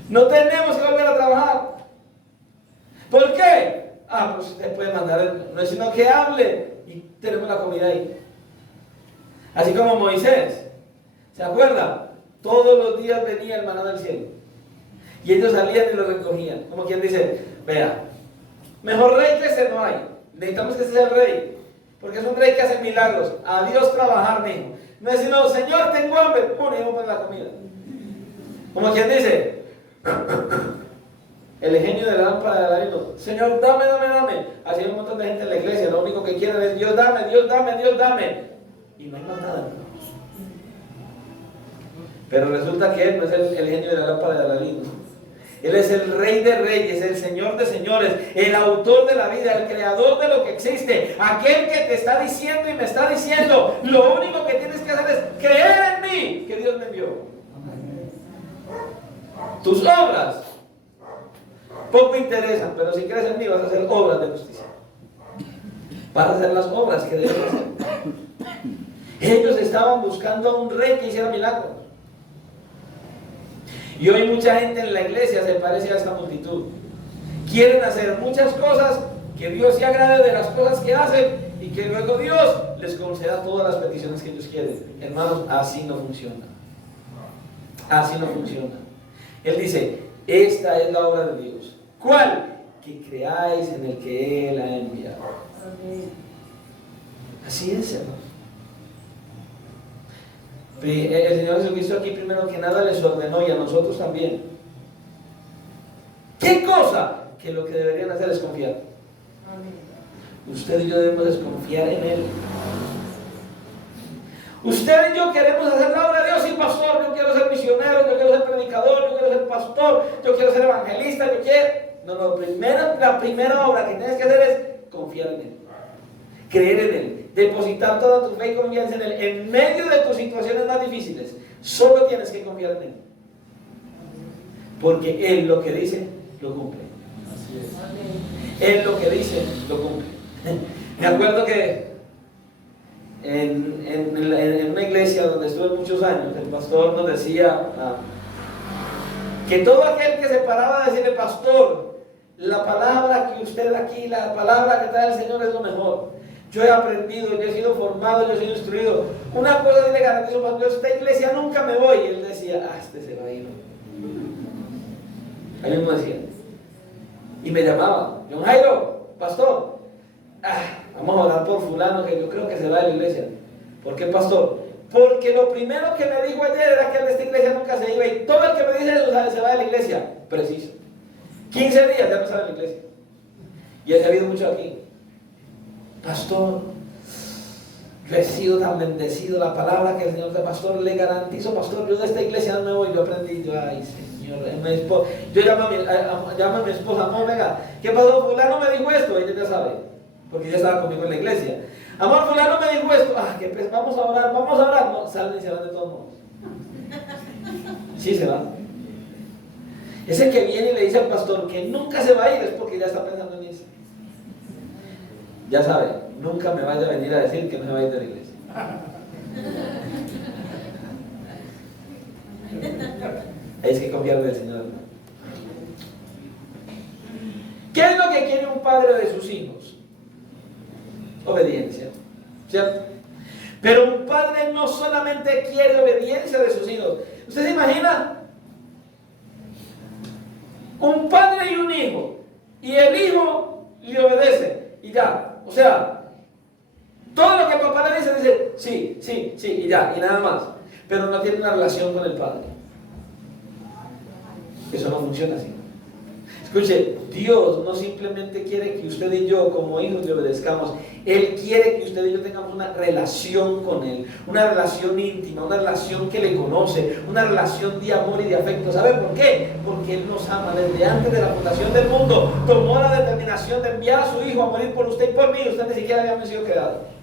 No tenemos que volver a trabajar. ¿Por qué? Pues usted puede mandar, no es sino que hable y tenemos la comida ahí. Así como Moisés. ¿Se acuerda? Todos los días venía el maná del cielo. Y ellos salían y lo recogían. Como quien dice, vea, mejor rey que ese no hay. Necesitamos que ese sea el rey. Porque es un rey que hace milagros. A Dios trabajar, mijo. No es sino, Señor, tengo hambre. Pum, y vamos a la comida. Como quien dice, el genio de la lámpara de Aladino. Señor, dame, dame, dame. Así hay un montón de gente en la iglesia. Lo único que quieren es Dios, dame, Dios, dame, Dios, dame. Y no hay más nada. Pero resulta que Él no es el genio de la lámpara de Aladino. Él es el Rey de Reyes, el Señor de Señores, el autor de la vida, el creador de lo que existe, aquel que te está diciendo y me está diciendo, lo único que tienes que hacer es creer en mí, que Dios me envió. Tus obras poco interesan, pero si crees en mí vas a hacer obras de justicia. Vas a hacer las obras que debes hacer. Ellos estaban buscando a un rey que hiciera milagros. Y hoy mucha gente en la iglesia se parece a esta multitud. Quieren hacer muchas cosas, que Dios se agrade de las cosas que hacen y que luego Dios les conceda todas las peticiones que ellos quieren. Hermanos, así no funciona. Así no funciona. Él dice, esta es la obra de Dios. ¿Cuál? Que creáis en el que Él ha enviado. Así es, hermano. El Señor Jesucristo aquí primero que nada les ordenó y a nosotros también. ¿Qué cosa? Que lo que deberían hacer es confiar. Usted y yo debemos desconfiar en Él. Usted y yo queremos hacer la obra de Dios. Sí, pastor, yo quiero ser misionero, yo quiero ser predicador, yo quiero ser pastor, yo quiero ser evangelista, yo quiero... No, la primera obra que tienes que hacer es confiar en Él. Creer en Él. Depositar toda tu fe y confianza en Él. En medio de tus situaciones más difíciles, solo tienes que confiar en Él. Porque Él lo que dice, lo cumple. Él lo que dice, lo cumple. Me acuerdo que en una iglesia donde estuve muchos años, el pastor nos decía que todo aquel que se paraba a decirle, pastor, la palabra que usted aquí, la palabra que trae el Señor es lo mejor. Yo he aprendido, yo he sido formado, yo he sido instruido. Una cosa sí le garantizo, pastor, esta iglesia nunca me voy. Y él decía, este se va a ir. Él mismo decía. Y me llamaba, John Jairo, pastor, vamos a orar por fulano que yo creo que se va de la iglesia. ¿Por qué, pastor? Porque lo primero que me dijo ayer era que de esta iglesia nunca se iba. Y todo el que me dice eso se va de la iglesia. Preciso. 15 días ya no sale de la iglesia. Y he sabido mucho aquí. Pastor, yo he sido tan bendecido, la palabra que el Señor de pastor le garantizo, pastor, yo de esta iglesia no me voy. Yo aprendí, ay Señor, yo llamo a mi esposa, amor, venga, ¿qué pasó? Fulano me dijo esto, ella ya sabe, porque ella estaba conmigo en la iglesia. Amor, fulano me dijo esto, que pues, vamos a orar, no, salen y se van de todos modos. Sí, se van. Ese que viene y le dice al pastor que nunca se va a ir es porque ya está pensando en eso. Ya sabe, nunca me vaya a venir a decir que no se va a ir de la iglesia. Hay que confiar en el Señor, hermano. ¿Qué es lo que quiere un padre de sus hijos? Obediencia, ¿cierto? Pero un padre no solamente quiere obediencia de sus hijos. ¿Usted se imagina? Un padre y un hijo, y el hijo le obedece, y ya. O sea, todo lo que papá le dice, sí, y ya, y nada más. Pero no tiene una relación con el padre. Eso no funciona así. Escuche, Dios no simplemente quiere que usted y yo como hijos le obedezcamos. Él quiere que usted y yo tengamos una relación con Él, una relación íntima, una relación que le conoce, una relación de amor y de afecto. ¿Sabe por qué? Porque Él nos ama. Desde antes de la fundación del mundo tomó la determinación de enviar a su Hijo a morir por usted y por mí. Usted ni siquiera había sido creado.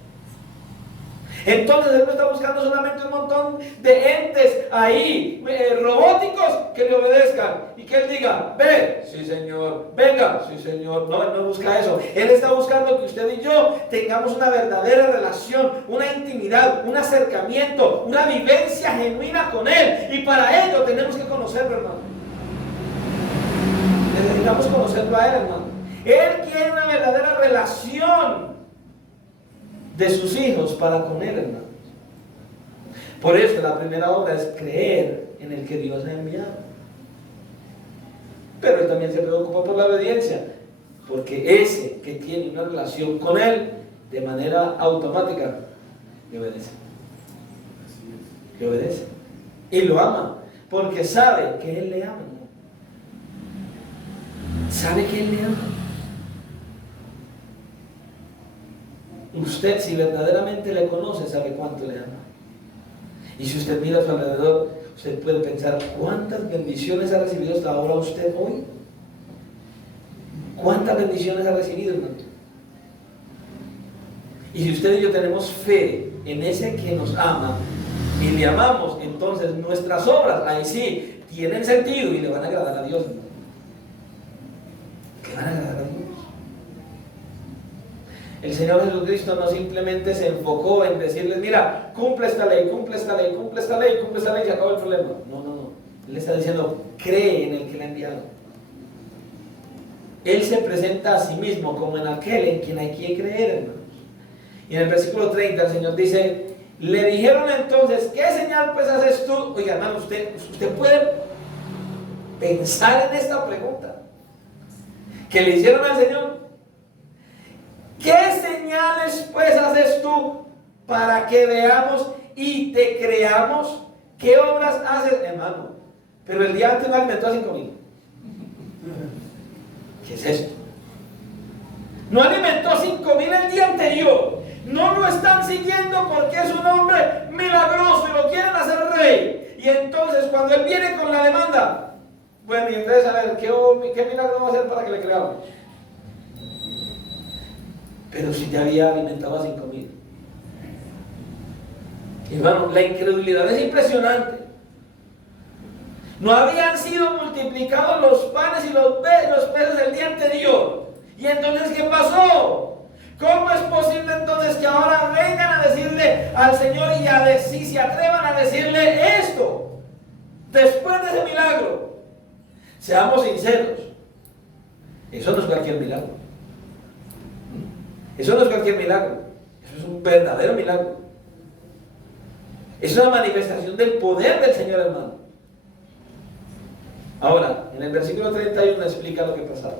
Entonces Él no está buscando solamente un montón de entes ahí, robóticos, que le obedezcan y que Él diga, ve, sí Señor, venga, sí Señor. No, Él no busca eso. Él está buscando que usted y yo tengamos una verdadera relación, una intimidad, un acercamiento, una vivencia genuina con Él. Y para ello tenemos que conocerlo, hermano. Necesitamos conocerlo a Él, hermano. Él quiere una verdadera relación de sus hijos para con Él, hermano. Por eso la primera obra es creer en el que Dios ha enviado. Pero Él también se preocupa por la obediencia, porque ese que tiene una relación con Él de manera automática le obedece. Le obedece y lo ama, porque sabe que Él le ama. Sabe que Él le ama. Usted, si verdaderamente le conoce, sabe cuánto le ama. Y si usted mira a su alrededor, usted puede pensar cuántas bendiciones ha recibido hasta ahora usted hoy. ¿Cuántas bendiciones ha recibido, hermano? Y si usted y yo tenemos fe en ese que nos ama y le amamos, entonces nuestras obras, ahí sí, tienen sentido y le van a agradar a Dios, hermano. Que van a agradar a Dios. El Señor Jesucristo no simplemente se enfocó en decirles, mira, cumple esta ley, cumple esta ley, cumple esta ley, cumple esta ley y se acabó el problema. No. Él está diciendo, cree en el que le ha enviado. Él se presenta a sí mismo como en aquel en quien hay que creer, hermanos. Y en el versículo 30 el Señor dice, le dijeron entonces, ¿qué señal pues haces tú? Oiga, hermano, usted puede pensar en esta pregunta que le hicieron al Señor. ¿Qué señales pues haces tú para que veamos y te creamos? ¿Qué obras haces, hermano? Pero el día antes no alimentó a 5,000. ¿Qué es esto? No alimentó a 5,000 el día anterior. No lo están siguiendo porque es un hombre milagroso. rey. Y entonces cuando él viene con la demanda, bueno, y entonces a ver, ¿qué milagro va a hacer para que le creamos? Pero si ya había alimentado a 5,000. Hermano, la incredulidad es impresionante. No habían sido multiplicados los panes y los peces el día anterior. Y entonces, ¿qué pasó? ¿Cómo es posible entonces que ahora vengan a decirle al Señor y si se atrevan a decirle esto? Después de ese milagro. Seamos sinceros. Eso no es cualquier milagro. Eso no es cualquier milagro. Eso es un verdadero milagro. Es una manifestación del poder del Señor, hermano. Ahora, en el versículo 31 explica lo que pasaba.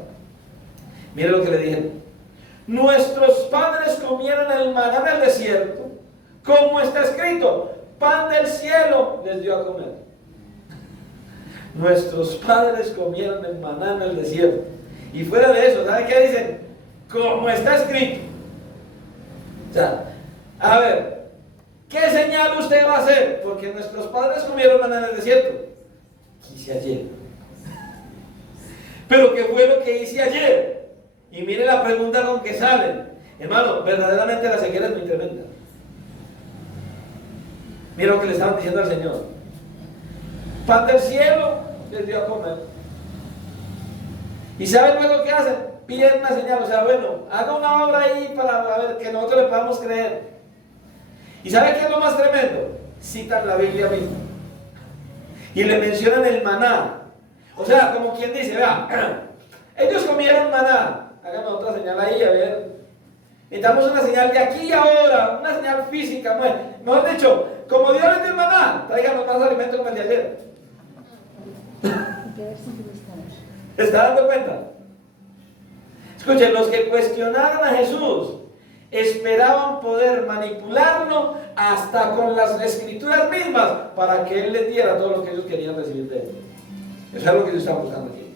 Mire lo que le dijeron. Nuestros padres comieron el maná en el desierto, como está escrito, pan del cielo les dio a comer. Nuestros padres comieron el maná en el desierto. Y fuera de eso, ¿sabe qué dicen? Como está escrito. O sea, a ver, ¿qué señal usted va a hacer? Porque nuestros padres comieron maná en el desierto. Quise ayer. Pero ¿qué fue lo que hice ayer? Y mire la pregunta con que salen. Hermano, verdaderamente la ceguera es muy tremenda. Mira lo que le estaban diciendo al Señor. Pan del cielo les dio a comer. ¿Y saben luego qué hacen? Piden una señal. O sea, bueno, haga una obra ahí para ver que nosotros le podamos creer. ¿Y sabe qué es lo más tremendo? Citan la Biblia misma. Y le mencionan el maná. O sea, como quien dice, vea, ellos comieron maná. Háganos otra señal ahí, a ver. Necesitamos una señal de aquí y ahora, una señal física. Mejor dicho, como Dios les dio el maná, tráiganos más alimento como el de ayer. ¿Se está dando cuenta? Escuchen, los que cuestionaron a Jesús esperaban poder manipularlo hasta con las escrituras mismas para que Él les diera todo lo que ellos querían recibir de Él. Eso es lo que ellos estaban buscando aquí.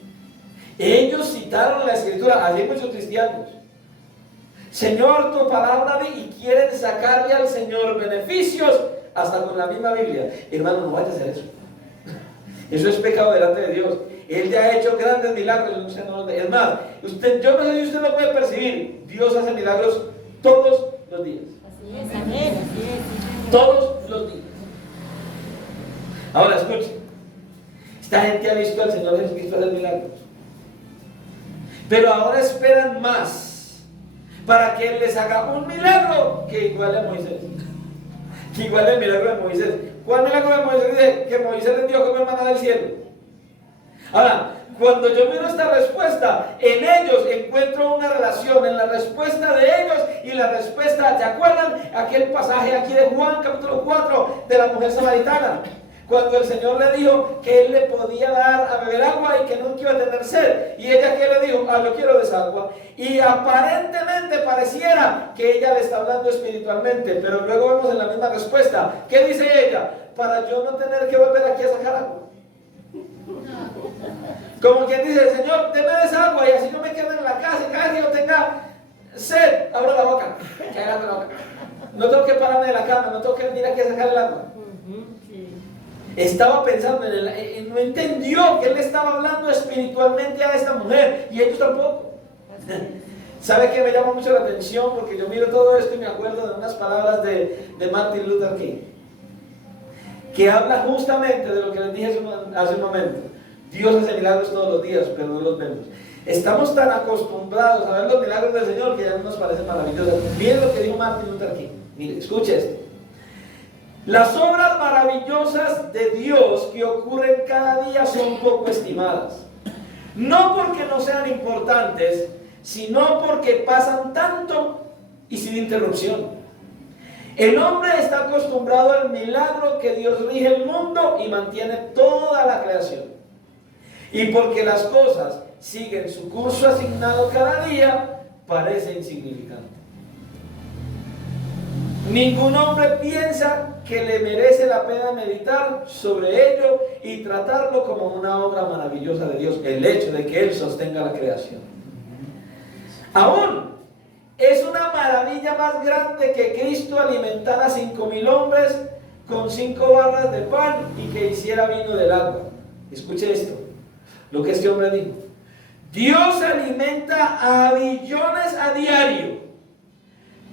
Ellos citaron la escritura, allí hay muchos cristianos. Señor, tu palabra y quieren sacarle al Señor beneficios hasta con la misma Biblia. Hermano, no vaya a hacer eso. Eso es pecado delante de Dios. Él ya ha hecho grandes milagros. Es más, yo no sé si usted lo puede percibir. Dios hace milagros todos los días. Así es, amén, así es. Todos los días. Ahora escuchen. Esta gente ha visto al Señor Jesucristo hacer milagros. Pero ahora esperan más para que Él les haga un milagro que iguale a Moisés. Que iguale el milagro de Moisés. ¿Cuál milagro de Moisés? Dice que Moisés les dio a comer maná del cielo. Ahora, cuando yo miro esta respuesta, en ellos encuentro una relación, en la respuesta de ellos y la respuesta, ¿se acuerdan? Aquel pasaje aquí de Juan capítulo 4 de la mujer samaritana. Cuando el Señor le dijo que Él le podía dar a beber agua y que nunca iba a tener sed. Y ella que le dijo, yo quiero de esa agua. Y aparentemente pareciera que ella le está hablando espiritualmente. Pero luego vemos en la misma respuesta. ¿Qué dice ella? Para yo no tener que volver aquí a sacar agua. Como quien dice, Señor, deme de esa agua y así no me quedo en la casa. Y cada vez que yo tenga sed, abro la boca. No tengo que pararme de la cama, no tengo que venir aquí a sacar el agua. Estaba pensando no entendió que Él estaba hablando espiritualmente a esta mujer y ellos tampoco. ¿Sabe qué me llama mucho la atención? Porque yo miro todo esto y me acuerdo de unas palabras de Martin Luther King, que habla justamente de lo que les dije hace un momento. Dios hace milagros todos los días, pero no los vemos. Estamos tan acostumbrados a ver los milagros del Señor que ya no nos parecen maravillosos. Miren lo que dijo Martin Luther King. Mire, escuche esto. Las obras maravillosas de Dios que ocurren cada día son poco estimadas. No porque no sean importantes, sino porque pasan tanto y sin interrupción. El hombre está acostumbrado al milagro que Dios rige el mundo y mantiene toda la creación. Y porque las cosas siguen su curso asignado cada día, parece insignificante. Ningún hombre piensa que le merece la pena meditar sobre ello y tratarlo como una obra maravillosa de Dios, el hecho de que Él sostenga la creación. Aún es una maravilla más grande que Cristo alimentara a 5,000 hombres con 5 barras de pan y que hiciera vino del agua. Escuche esto, lo que este hombre dijo. Dios alimenta a billones a diario,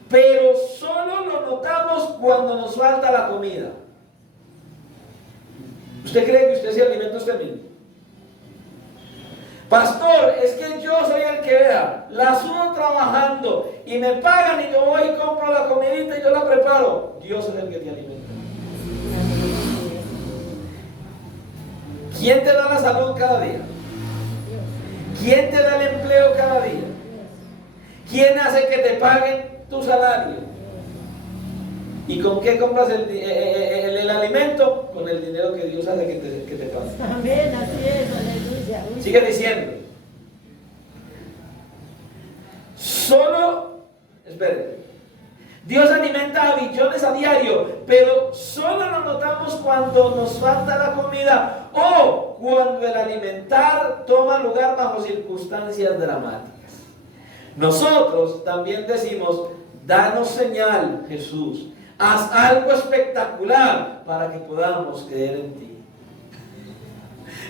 pero solo lo notamos cuando nos falta la comida. ¿Usted cree que usted se alimenta usted mismo? Pastor, es que yo soy el que vea, la subo trabajando y me pagan y yo voy y compro la comidita y yo la preparo. Dios es el que te alimenta. ¿Quién te da la salud cada día? ¿Quién te da el empleo cada día? ¿Quién hace que te paguen tu salario? ¿Y con qué compras el alimento? Con el dinero que Dios hace que te pague. Amén, así es, aleluya. Sigue diciendo. Dios alimenta a billones a diario, pero solo lo notamos cuando nos falta la comida o cuando el alimentar toma lugar bajo circunstancias dramáticas. Nosotros también decimos, danos señal, Jesús. Haz algo espectacular para que podamos creer en ti.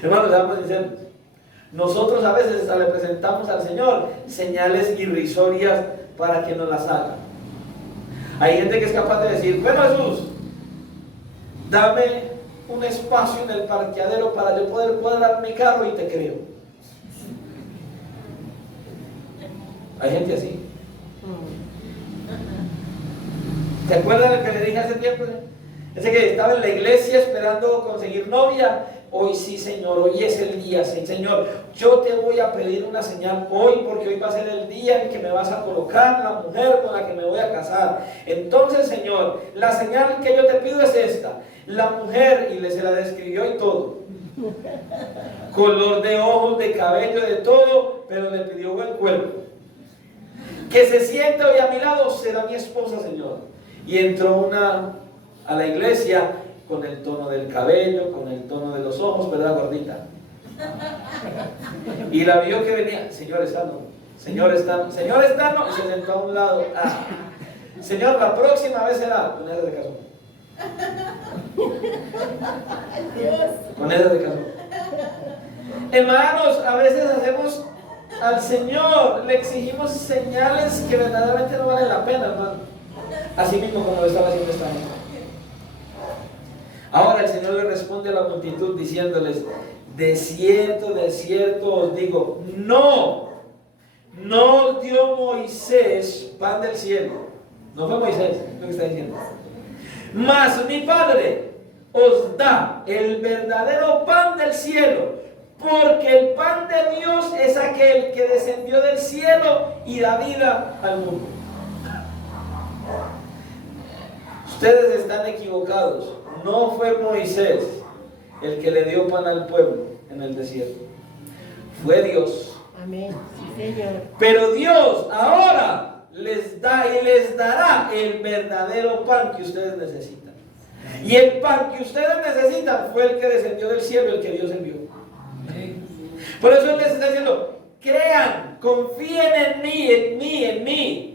Hermanos, vamos diciendo, nosotros a veces le presentamos al Señor señales irrisorias para que nos las haga. Hay gente que es capaz de decir, bueno, Jesús, dame un espacio en el parqueadero para yo poder cuadrar mi carro y te creo. Hay gente así. ¿Te acuerdas del que le dije hace tiempo? Ese que estaba en la iglesia esperando conseguir novia. Hoy sí, Señor, hoy es el día, Señor. Yo te voy a pedir una señal hoy, porque hoy va a ser el día en que me vas a colocar la mujer con la que me voy a casar. Entonces, Señor, la señal que yo te pido es esta. La mujer, y se la describió y todo. Color de ojos, de cabello, de todo, pero le pidió buen cuerpo. Que se siente hoy a mi lado, será mi esposa, Señor. Y entró una a la iglesia con el tono del cabello, con el tono de los ojos, ¿verdad, gordita? Y la vio que venía, señor está no, señor está no, y se sentó a un lado. Ah, Señor, la próxima vez será, con esa de caso. Con esa de caso. Hermanos, a veces hacemos al Señor, le exigimos señales que verdaderamente no valen la pena, hermano. Así mismo como lo estaba haciendo esta gente. Ahora el Señor le responde a la multitud diciéndoles, de cierto os digo, no os dio Moisés pan del cielo. No fue Moisés lo que está diciendo. Mas mi Padre os da el verdadero pan del cielo, porque el pan de Dios es aquel que descendió del cielo y da vida al mundo. Ustedes están equivocados. No fue Moisés el que le dio pan al pueblo en el desierto. Fue Dios. Amén. Sí, Señor. Pero Dios ahora les da y les dará el verdadero pan que ustedes necesitan. Y el pan que ustedes necesitan fue el que descendió del cielo, el que Dios envió. Por eso Él les está diciendo, crean, confíen en mí.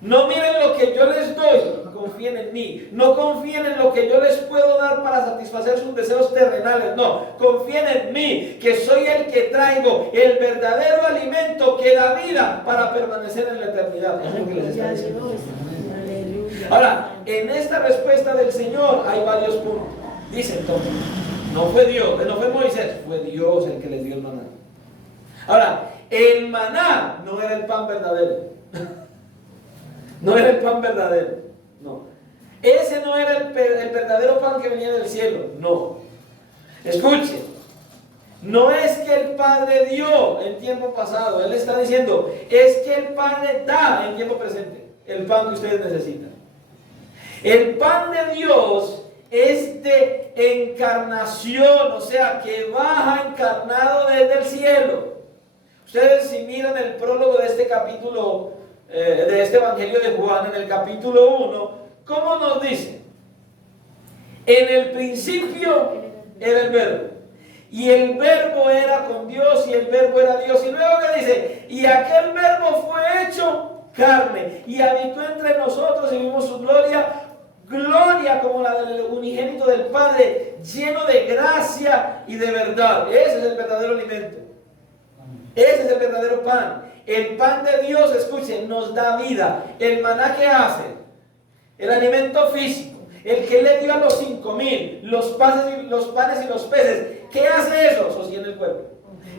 No miren lo que yo les doy, confíen en mí. No confíen en lo que yo les puedo dar para satisfacer sus deseos terrenales. No, confíen en mí, que soy el que traigo el verdadero alimento que da vida para permanecer en la eternidad. Es lo que les está diciendo. Ahora, en esta respuesta del Señor hay varios puntos. Dice entonces, no fue Dios, no fue Moisés, fue Dios el que les dio el maná. Ahora, el maná no era el pan verdadero. No era el pan verdadero, no. Ese no era el verdadero pan que venía del cielo, no. Escuche, no es que el Padre dio en tiempo pasado, Él está diciendo, es que el Padre da en tiempo presente el pan que ustedes necesitan. El pan de Dios es de encarnación, o sea, que baja encarnado desde el cielo. Ustedes si miran el prólogo de este capítulo, de este Evangelio de Juan, en el capítulo 1, ¿cómo nos dice? En el principio era el verbo, y el verbo era con Dios, y el verbo era Dios. Y luego que dice, y aquel verbo fue hecho carne, y habitó entre nosotros, y vimos su gloria, gloria como la del unigénito del Padre, lleno de gracia y de verdad. Ese es el verdadero alimento. Ese es el verdadero pan. El pan de Dios, escuchen, nos da vida. El maná que hace, el alimento físico, el que le dio a los 5,000, los panes y los peces, ¿qué hace eso? Sostiene el cuerpo.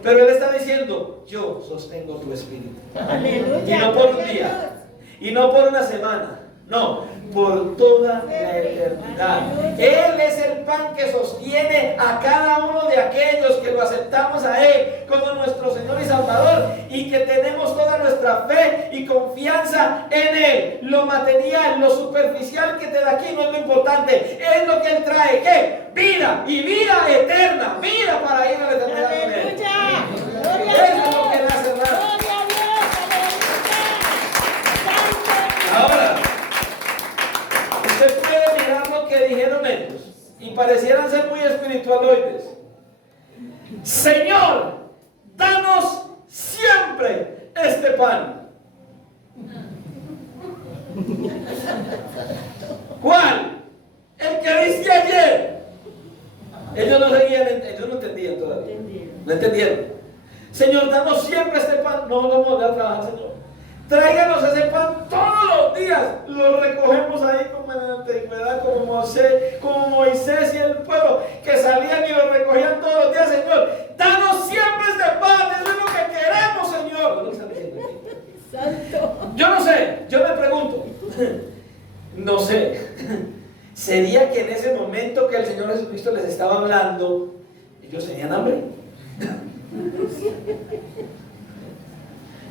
Pero Él está diciendo, yo sostengo tu espíritu. Aleluya. Y no por un día, y no por una semana, no, por toda la eternidad. Él es el pan que sostiene a cada uno de aquellos que lo aceptamos a Él como nuestro Señor y Salvador y que tenemos toda nuestra fe y confianza en Él. Lo material, lo superficial que te da aquí no es lo importante, es lo que Él trae. ¿Qué? Vida y vida eterna, vida para ir a la eternidad con Él. Aleluya. Gloria Eso a es lo que Dios. Él hace, hermano. Gloria a Dios. Aleluya. Ahora, usted puede mirar lo que dijeron ellos y parecieran ser muy espiritualoides. Señor, danos siempre este pan. ¿Cuál? El que diste ayer. Ellos no entendían todavía. No entendieron. Señor, danos siempre este pan. No vamos a trabajar, Señor. Tráiganos ese pan todos los días. Lo recogemos ahí como en la antigüedad, como Moisés y el pueblo que salían y lo recogían todos los días. Señor, danos siempre este pan. Eso es lo que queremos, Señor. ¿Lo están diciendo aquí? Santo. Yo no sé, yo me pregunto. No sé. ¿Sería que en ese momento que el Señor Jesucristo les estaba hablando, ellos tenían hambre?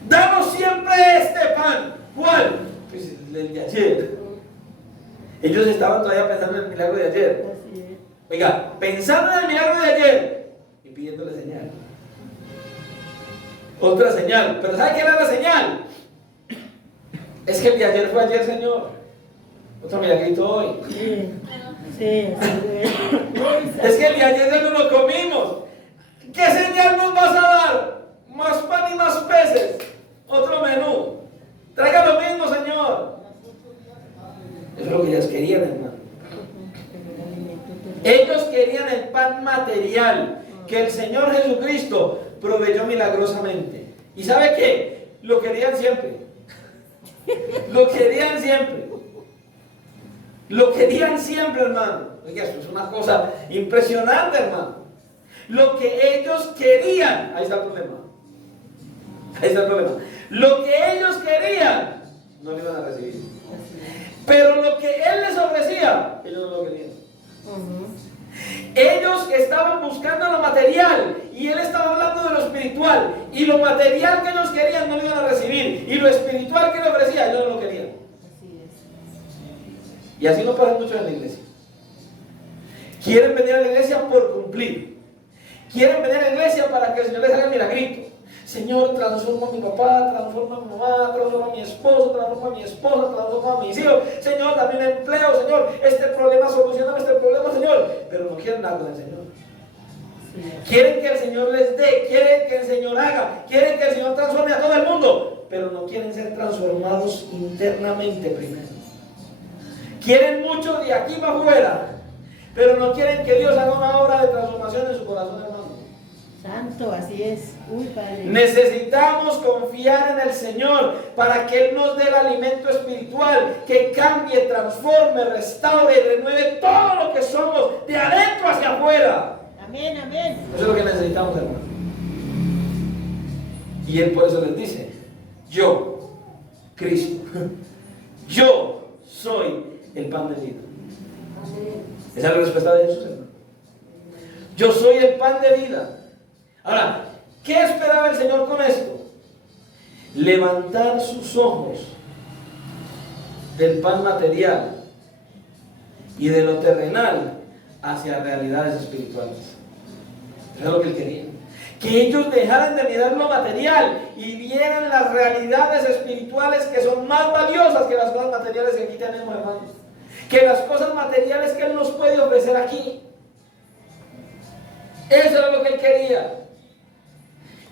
Danos siempre este pan. ¿Cuál? Pues el de ayer. Ellos estaban todavía pensando en el milagro de ayer. Así es. Oiga, pensando en el milagro de ayer y pidiéndole señal. Otra señal. Pero ¿sabe qué era la señal? Es que el de ayer fue ayer, Señor. Otro milagrito hoy. Sí. Sí. Es que el de ayer ya no lo comimos. ¿Qué señal nos vas a dar? Más pan y más peces. Otro menú. Traiga lo mismo, Señor. Eso es lo que ellos querían, hermano. Ellos querían el pan material que el Señor Jesucristo proveyó milagrosamente. ¿Y sabe qué? Lo querían siempre. Lo querían siempre. Lo querían siempre, hermano. Oiga, esto es una cosa impresionante, hermano. Lo que ellos querían, ahí está el problema. Ahí está el problema. Lo que ellos querían, no lo iban a recibir. Pero lo que Él les ofrecía, ellos no lo querían. Ellos estaban buscando lo material y Él estaba hablando de lo espiritual. Y lo material que ellos querían no lo iban a recibir. Y lo espiritual que le ofrecía, ellos no lo querían. Y así no pasa mucho en la iglesia. Quieren venir a la iglesia por cumplir. Quieren venir a la iglesia para que el Señor les haga el milagrito. Señor, transforma a mi papá, transforma a mi mamá, transforma a mi esposo, transforma a mi esposa, transforma a mis hijos. Señor, dame un empleo, Señor. Este problema, solucioname este problema, Señor. Pero no quieren nada con el Señor. Quieren que el Señor les dé, quieren que el Señor haga, quieren que el Señor transforme a todo el mundo, pero no quieren ser transformados internamente primero. Quieren mucho de aquí para afuera, pero no quieren que Dios haga una obra de transformación en su corazón, hermano. Santo, así es. Uy, Padre. Necesitamos confiar en el Señor para que Él nos dé el alimento espiritual que cambie, transforme, restaure, renueve todo lo que somos de adentro hacia afuera. Amén, amén. Eso es lo que necesitamos, hermano. Y Él por eso les dice: yo, Cristo, yo soy el pan de vida. Esa es la respuesta de Jesús, hermano. Yo soy el pan de vida. Ahora, ¿qué esperaba el Señor con esto? Levantar sus ojos del pan material y de lo terrenal hacia realidades espirituales. Eso es lo que Él quería. Que ellos dejaran de mirar lo material y vieran las realidades espirituales que son más valiosas que las cosas materiales que aquí tenemos, hermanos. Que las cosas materiales que Él nos puede ofrecer aquí. Eso era lo que Él quería.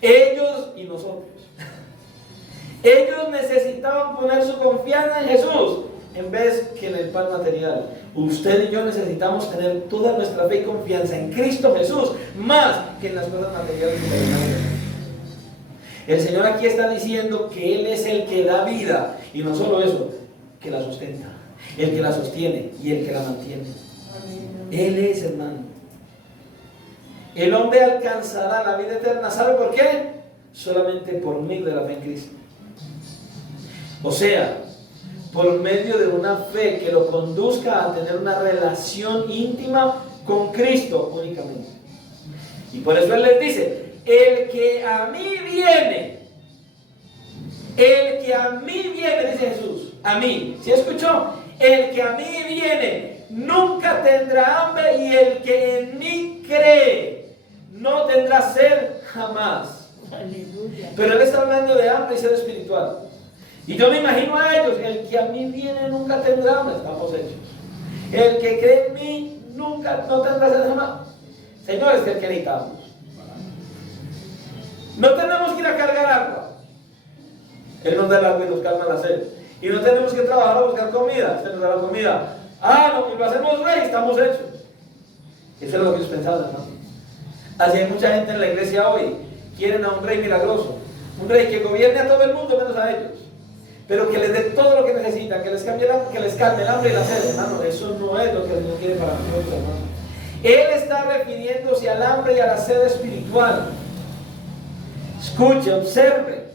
Ellos y nosotros. Ellos necesitaban poner su confianza en Jesús en vez que en el pan material. Usted y yo necesitamos tener toda nuestra fe y confianza en Cristo Jesús, más que en las cosas materiales y terrenales. El Señor aquí está diciendo que Él es el que da vida, y no solo eso, que la sustenta, el que la sostiene y el que la mantiene. Él es, hermano. El hombre alcanzará la vida eterna, ¿sabe por qué? Solamente por medio de la fe en Cristo. O sea, por medio de una fe que lo conduzca a tener una relación íntima con Cristo únicamente. Y por eso Él les dice, el que a mí viene, dice Jesús, a mí, ¿sí escuchó? El que a mí viene nunca tendrá hambre, y el que en mí cree no tendrá sed jamás. Aleluya. Pero Él está hablando de hambre y sed espiritual. Y yo me imagino a ellos, el que a mí viene nunca tendrá hambre, estamos hechos. El que cree en mí nunca no tendrá sed jamás. Señores, que necesitamos. No tenemos que ir a cargar agua. Él nos da el agua y nos calma la sed. Y no tenemos que trabajar a buscar comida. Él nos da la comida. No, y lo hacemos rey, estamos hechos. Eso es lo que ellos pensaban, ¿no? Así hay mucha gente en la iglesia hoy. Quieren a un rey milagroso. Un rey que gobierne a todo el mundo menos a ellos. Pero que les dé todo lo que necesitan, que les calme el hambre y la sed, hermano. Eso no es lo que el Señor quiere para nosotros, hermano. Él está refiriéndose al hambre y a la sed espiritual. Escuche, observe.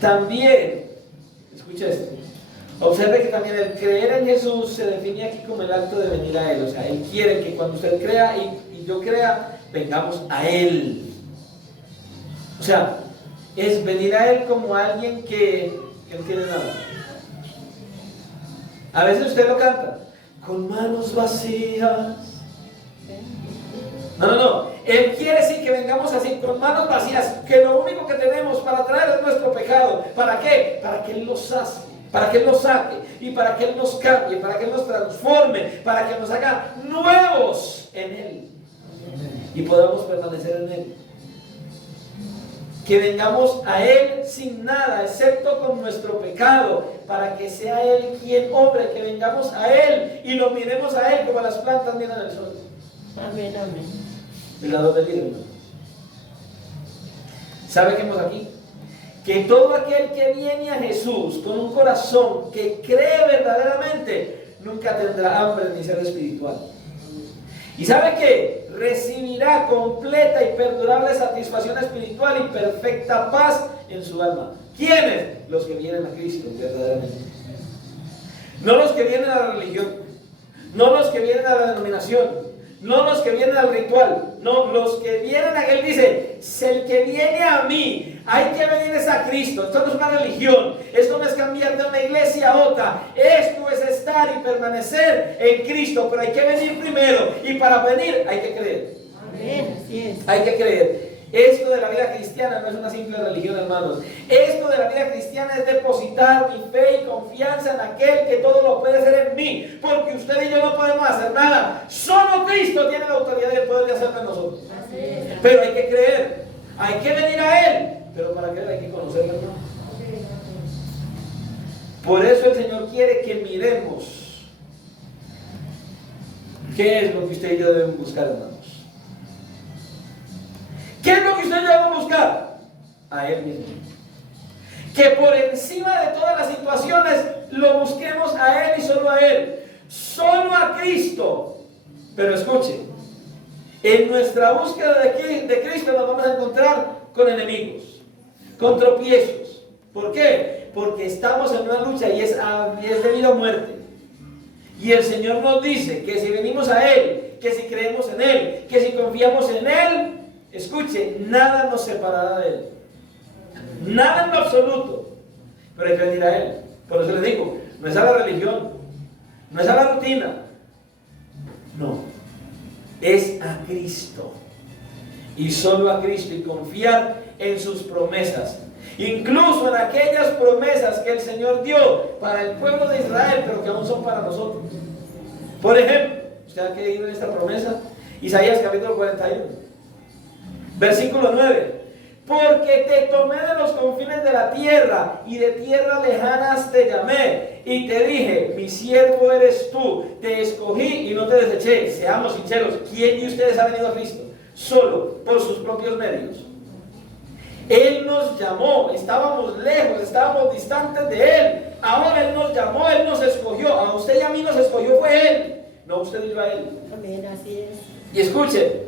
También, escuche esto. Observe que también el creer en Jesús se define aquí como el acto de venir a Él. O sea, Él quiere que cuando usted crea y yo crea, vengamos a Él. O sea, es venir a Él como alguien que no tiene nada. A veces usted lo canta, con manos vacías. No. Él quiere sí que vengamos así, con manos vacías, que lo único que tenemos para traer es nuestro pecado. ¿Para qué? Para que Él nos sacie, para que Él nos saque, y para que Él nos cambie, para que Él nos transforme, para que nos haga nuevos en Él y podamos permanecer en Él. Que vengamos a Él sin nada, excepto con nuestro pecado, para que sea Él quien obre, que vengamos a Él y lo miremos a Él como las plantas miran al sol. Amén, amén. Mirador del libro. ¿Sabe qué hemos aquí? Que todo aquel que viene a Jesús con un corazón que cree verdaderamente, nunca tendrá hambre ni sed espiritual. ¿Y sabe qué? Recibirá completa y perdurable satisfacción espiritual y perfecta paz en su alma. ¿Quiénes? Los que vienen a Cristo verdaderamente. No los que vienen a la religión, no los que vienen a la denominación, no los que vienen al ritual, no, los que vienen a Él. Dice, el que viene a mí, hay que venir es a Cristo. Esto no es una religión, esto no es cambiar de una iglesia a otra, esto es estar y permanecer en Cristo, pero hay que venir primero, y para venir hay que creer. Amén, así es. Hay que creer. Esto de la vida cristiana no es una simple religión, hermanos. Esto de la vida cristiana es depositar mi fe y confianza en aquel que todo lo puede hacer en mí, porque usted y yo no podemos hacer nada. Solo Cristo tiene la autoridad y el poder de hacerlo en nosotros. Pero hay que creer, hay que venir a Él, pero para creer hay que conocerlo, ¿no? Por eso el Señor quiere que miremos qué es lo que usted y yo debemos buscar, hermanos. ¿Qué es lo que usted y yo debemos buscar? A Él mismo. Que por encima de todas las situaciones lo busquemos a Él y solo a Él. Solo a Cristo. Pero escuche, en nuestra búsqueda de Cristo nos vamos a encontrar con enemigos, con tropiezos. ¿Por qué? Porque estamos en una lucha y es de vida o muerte. Y el Señor nos dice que si venimos a Él, que si creemos en Él, que si confiamos en Él, escuche, nada nos separará de Él. Nada en lo absoluto. Pero hay que venir a Él. Por eso le digo, no es a la religión, no es a la rutina. No, es a Cristo. Y solo a Cristo, y confiar en sus promesas. Incluso en aquellas promesas que el Señor dio para el pueblo de Israel, pero que aún son para nosotros. Por ejemplo, ¿usted ha querido en esta promesa? Isaías capítulo 41, versículo 9. porque te tomé de los confines de la tierra y de tierras lejanas te llamé y te dije, mi siervo eres tú, te escogí y no te deseché. Seamos sinceros, ¿quién de ustedes ha venido a Cristo? Solo por sus propios medios. Él nos llamó, estábamos lejos, estábamos distantes de Él. Ahora Él nos llamó, Él nos escogió. A usted y a mí nos escogió fue Él, no usted y yo a Él. Amén, así es. Y escuche,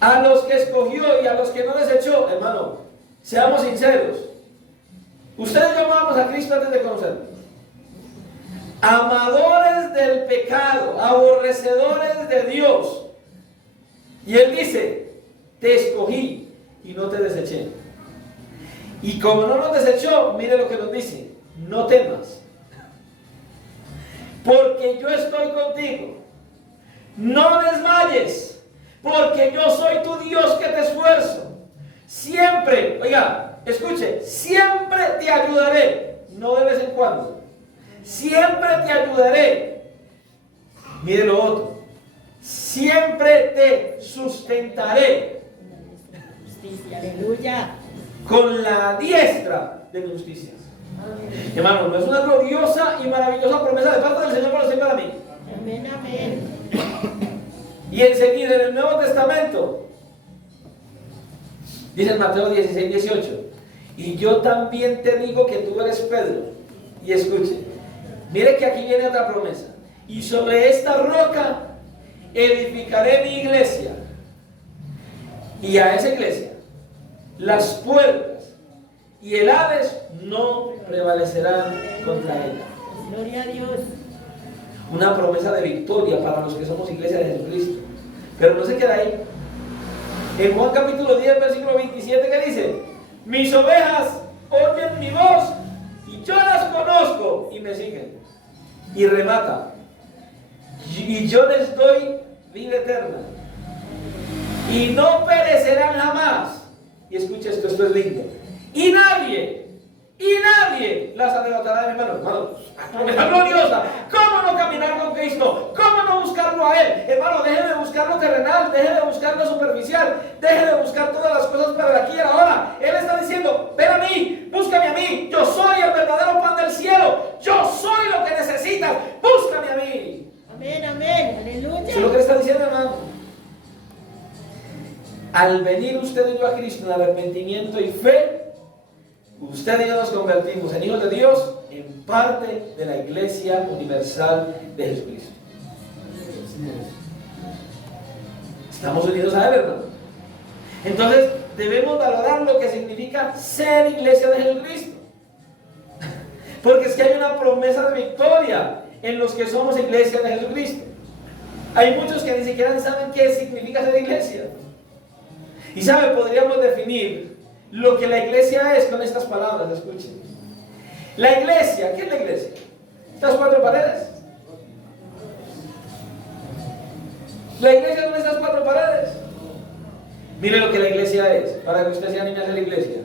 a los que escogió y a los que no desechó, hermano, seamos sinceros. Ustedes y yo amamos a Cristo antes de conocerlo. Amadores del pecado, aborrecedores de Dios. Y Él dice, te escogí y no te deseché. Y como no nos desechó, mire lo que nos dice, no temas, porque yo estoy contigo. No desmayes, porque yo soy tu Dios que te esfuerzo. Siempre, oiga, escuche, siempre te ayudaré, no de vez en cuando. Siempre te ayudaré. Mire lo otro, siempre te sustentaré. Justicia, aleluya. Con la diestra de mi justicia. Amén. Hermano, no es una gloriosa y maravillosa promesa de parte del Señor para usted y para mí. Amén, amén. Y enseguida en el Nuevo Testamento dice en Mateo 16, 18, y yo también te digo que tú eres Pedro. Y escuche, mire que aquí viene otra promesa, y sobre esta roca edificaré mi iglesia, y a esa iglesia las puertas y el Hades no prevalecerán contra ella. Gloria a Dios. Una promesa de victoria para los que somos iglesia de Jesucristo. Pero no se queda ahí. En Juan capítulo 10, versículo 27, ¿qué dice? Mis ovejas oyen mi voz y yo las conozco y me siguen. Y remata. Y yo les doy vida eterna. Y no perecerán jamás. Y escucha esto, esto es lindo. Y nadie las arrebatará de mi mano. Hermano, promesa gloriosa. ¿Cómo no caminar con Cristo? ¿Cómo no buscarlo a Él? Hermano, deje de buscar lo terrenal, deje de buscar lo superficial, deje de buscar todas las cosas para el aquí y el ahora. Él está diciendo, ven a mí, búscame a mí. Yo soy el verdadero pan del cielo. Yo soy lo que necesitas. Búscame a mí. Amén, amén. Aleluya. Eso es lo que le está diciendo, hermano. Al venir usted y yo a Cristo en arrepentimiento y fe, usted y yo nos convertimos en hijos de Dios, en parte de la Iglesia Universal de Jesucristo. Estamos unidos a Él, hermano. Entonces, debemos valorar lo que significa ser Iglesia de Jesucristo. Porque es que hay una promesa de victoria en los que somos Iglesia de Jesucristo. Hay muchos que ni siquiera saben qué significa ser iglesia. Y sabe, podríamos definir lo que la iglesia es con estas palabras, escuchen. La iglesia, ¿qué es la iglesia? Estas cuatro paredes. La iglesia son estas cuatro paredes. Mire lo que la iglesia es, para que usted se anime a hacer iglesia.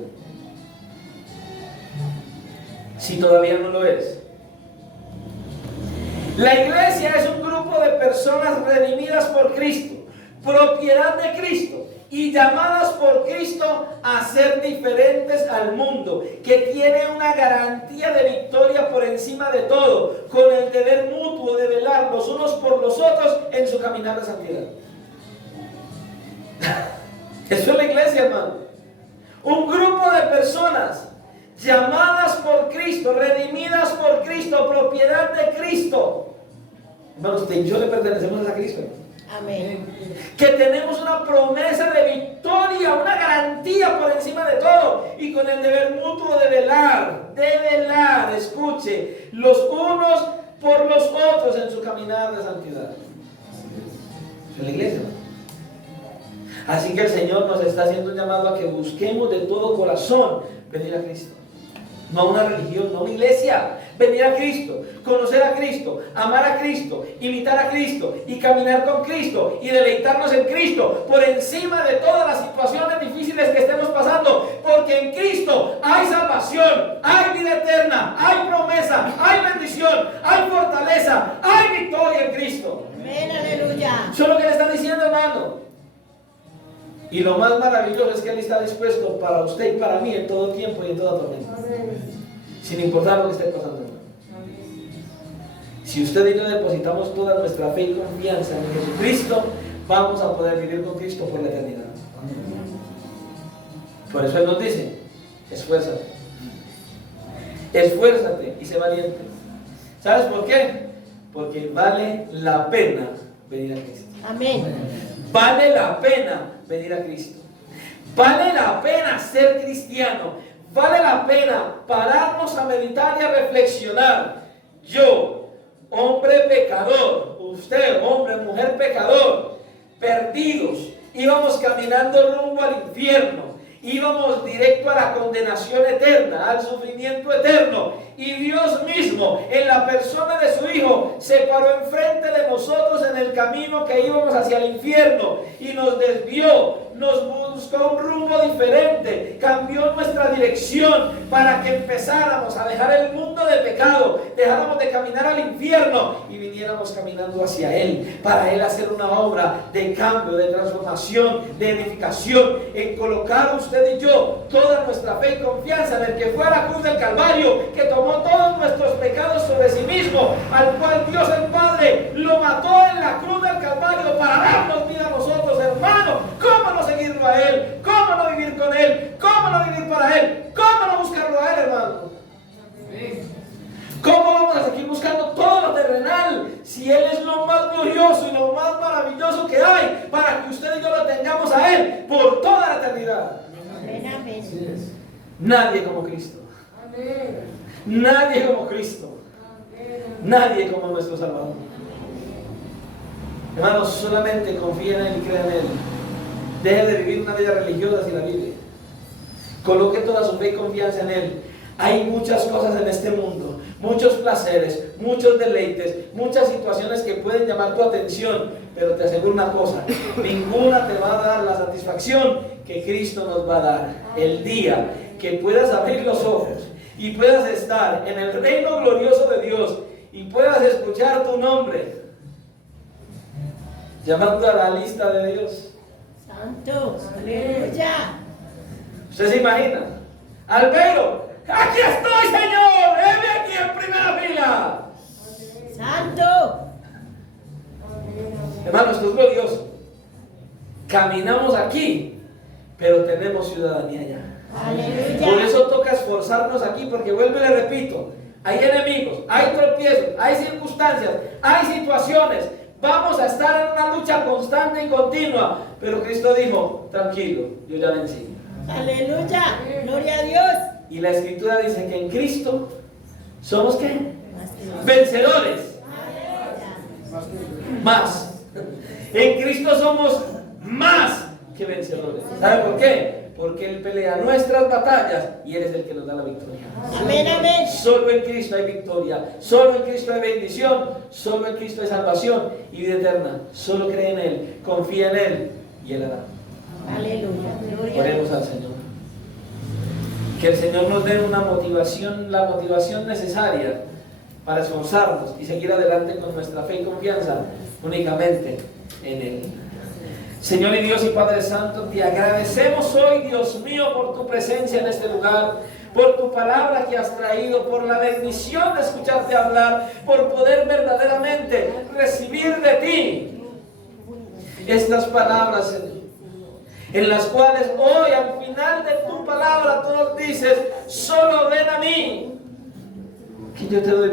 Si todavía no lo es. La iglesia es un grupo de personas redimidas por Cristo, propiedad de Cristo y llamadas por Cristo a ser diferentes al mundo, que tiene una garantía de victoria por encima de todo, con el deber mutuo de velar los unos por los otros en su caminar de santidad. Eso es la iglesia, hermano. Un grupo de personas llamadas por Cristo, redimidas por Cristo, propiedad de Cristo. Hermanos, usted y yo le pertenecemos a Cristo. Amén. Que tenemos una promesa de victoria, una garantía por encima de todo, y con el deber mutuo de velar, escuche, los unos por los otros en su caminar de santidad. Es la iglesia. Así que el Señor nos está haciendo un llamado a que busquemos de todo corazón venir a Cristo. No a una religión, no a una iglesia. Venir a Cristo, conocer a Cristo, amar a Cristo, imitar a Cristo y caminar con Cristo y deleitarnos en Cristo por encima de todas las situaciones difíciles que estemos pasando, porque en Cristo hay salvación, hay vida eterna, hay promesa, hay bendición, hay fortaleza, hay victoria en Cristo. Amén, aleluya. Eso es lo que le están diciendo, hermano. Y lo más maravilloso es que Él está dispuesto para usted y para mí en todo tiempo y en toda tormenta. Sin importar lo que esté pasando. Si usted y yo depositamos toda nuestra fe y confianza en Jesucristo, vamos a poder vivir con Cristo por la eternidad. Por eso Él nos dice, esfuérzate. Esfuérzate y sé valiente. ¿Sabes por qué? Porque vale la pena venir a Cristo. Amén. Vale la pena venir a Cristo. Vale la pena ser cristiano. Vale la pena pararnos a meditar y a reflexionar. Yo, hombre pecador, usted, hombre, mujer pecador, perdidos, íbamos caminando rumbo al infierno. Íbamos directo a la condenación eterna, al sufrimiento eterno. Y Dios mismo, en la persona de su Hijo, se paró enfrente de nosotros en el camino que íbamos hacia el infierno. Y nos desvió, nos buscó un rumbo diferente, cambió nuestra dirección para que empezáramos a dejar el mundo de pecado, dejáramos de caminar al infierno y viniéramos caminando hacia Él, para Él hacer una obra de cambio, de transformación, de edificación, en colocar a usted y yo toda nuestra fe y confianza en el que fue a la cruz del Calvario, que tomó todos nuestros pecados sobre sí mismo, al cual Dios el Padre lo mató en la cruz del Calvario para darnos vida a nosotros, hermanos. ¿Cómo no seguirlo a Él? ¿Cómo no vivir con Él? ¿Cómo no vivir para Él? ¿Cómo no buscarlo a Él, hermano? ¿Cómo vamos a seguir buscando todo lo terrenal si Él es lo más glorioso y lo más maravilloso que hay para que usted y yo lo tengamos a Él por toda la eternidad? Amén, amén. Nadie como Cristo. Nadie como Cristo. Nadie como nuestro Salvador. Hermanos, solamente confía en Él y crea en Él. Deje de vivir una vida religiosa si la vive. Coloque toda su fe y confianza en Él. Hay muchas cosas en este mundo, muchos placeres, muchos deleites, muchas situaciones que pueden llamar tu atención, pero te aseguro una cosa, ninguna te va a dar la satisfacción que Cristo nos va a dar el día que puedas abrir los ojos y puedas estar en el reino glorioso de Dios y puedas escuchar tu nombre llamando a la lista de Dios. Santo, aleluya. ¿Usted se imagina? Albeiro, aquí estoy, Señor, heme aquí en primera fila. Santo. Hermano, esto es glorioso. Caminamos aquí, pero tenemos ciudadanía allá. Aleluya. Por eso toca esforzarnos aquí, porque vuelvo y le repito, hay enemigos, hay tropiezos, hay circunstancias, hay situaciones. Vamos a estar en una lucha constante y continua, pero Cristo dijo, tranquilo, yo ya vencí. Aleluya. Gloria a Dios. Y la Escritura dice que en Cristo somos ¿qué? Más que Vencedores. Aleluya. Más. En Cristo somos más que vencedores. ¿Sabe por qué? Porque Él pelea nuestras batallas y Él es el que nos da la victoria. Amén, amén. Solo en Cristo hay victoria, solo en Cristo hay bendición, solo en Cristo hay salvación y vida eterna. Solo cree en Él, confía en Él y Él hará. Aleluya. Gloria a Oremos Dios. al Señor. Que el Señor nos dé una motivación, la motivación necesaria para esforzarnos y seguir adelante con nuestra fe y confianza únicamente en Él. Señor y Dios y Padre Santo, te agradecemos hoy, Dios mío, por tu presencia en este lugar, por tu palabra que has traído, por la bendición de escucharte hablar, por poder verdaderamente recibir de ti estas palabras, Señor, en las cuales hoy al final de tu palabra tú nos dices, solo ven a mí, que yo te doy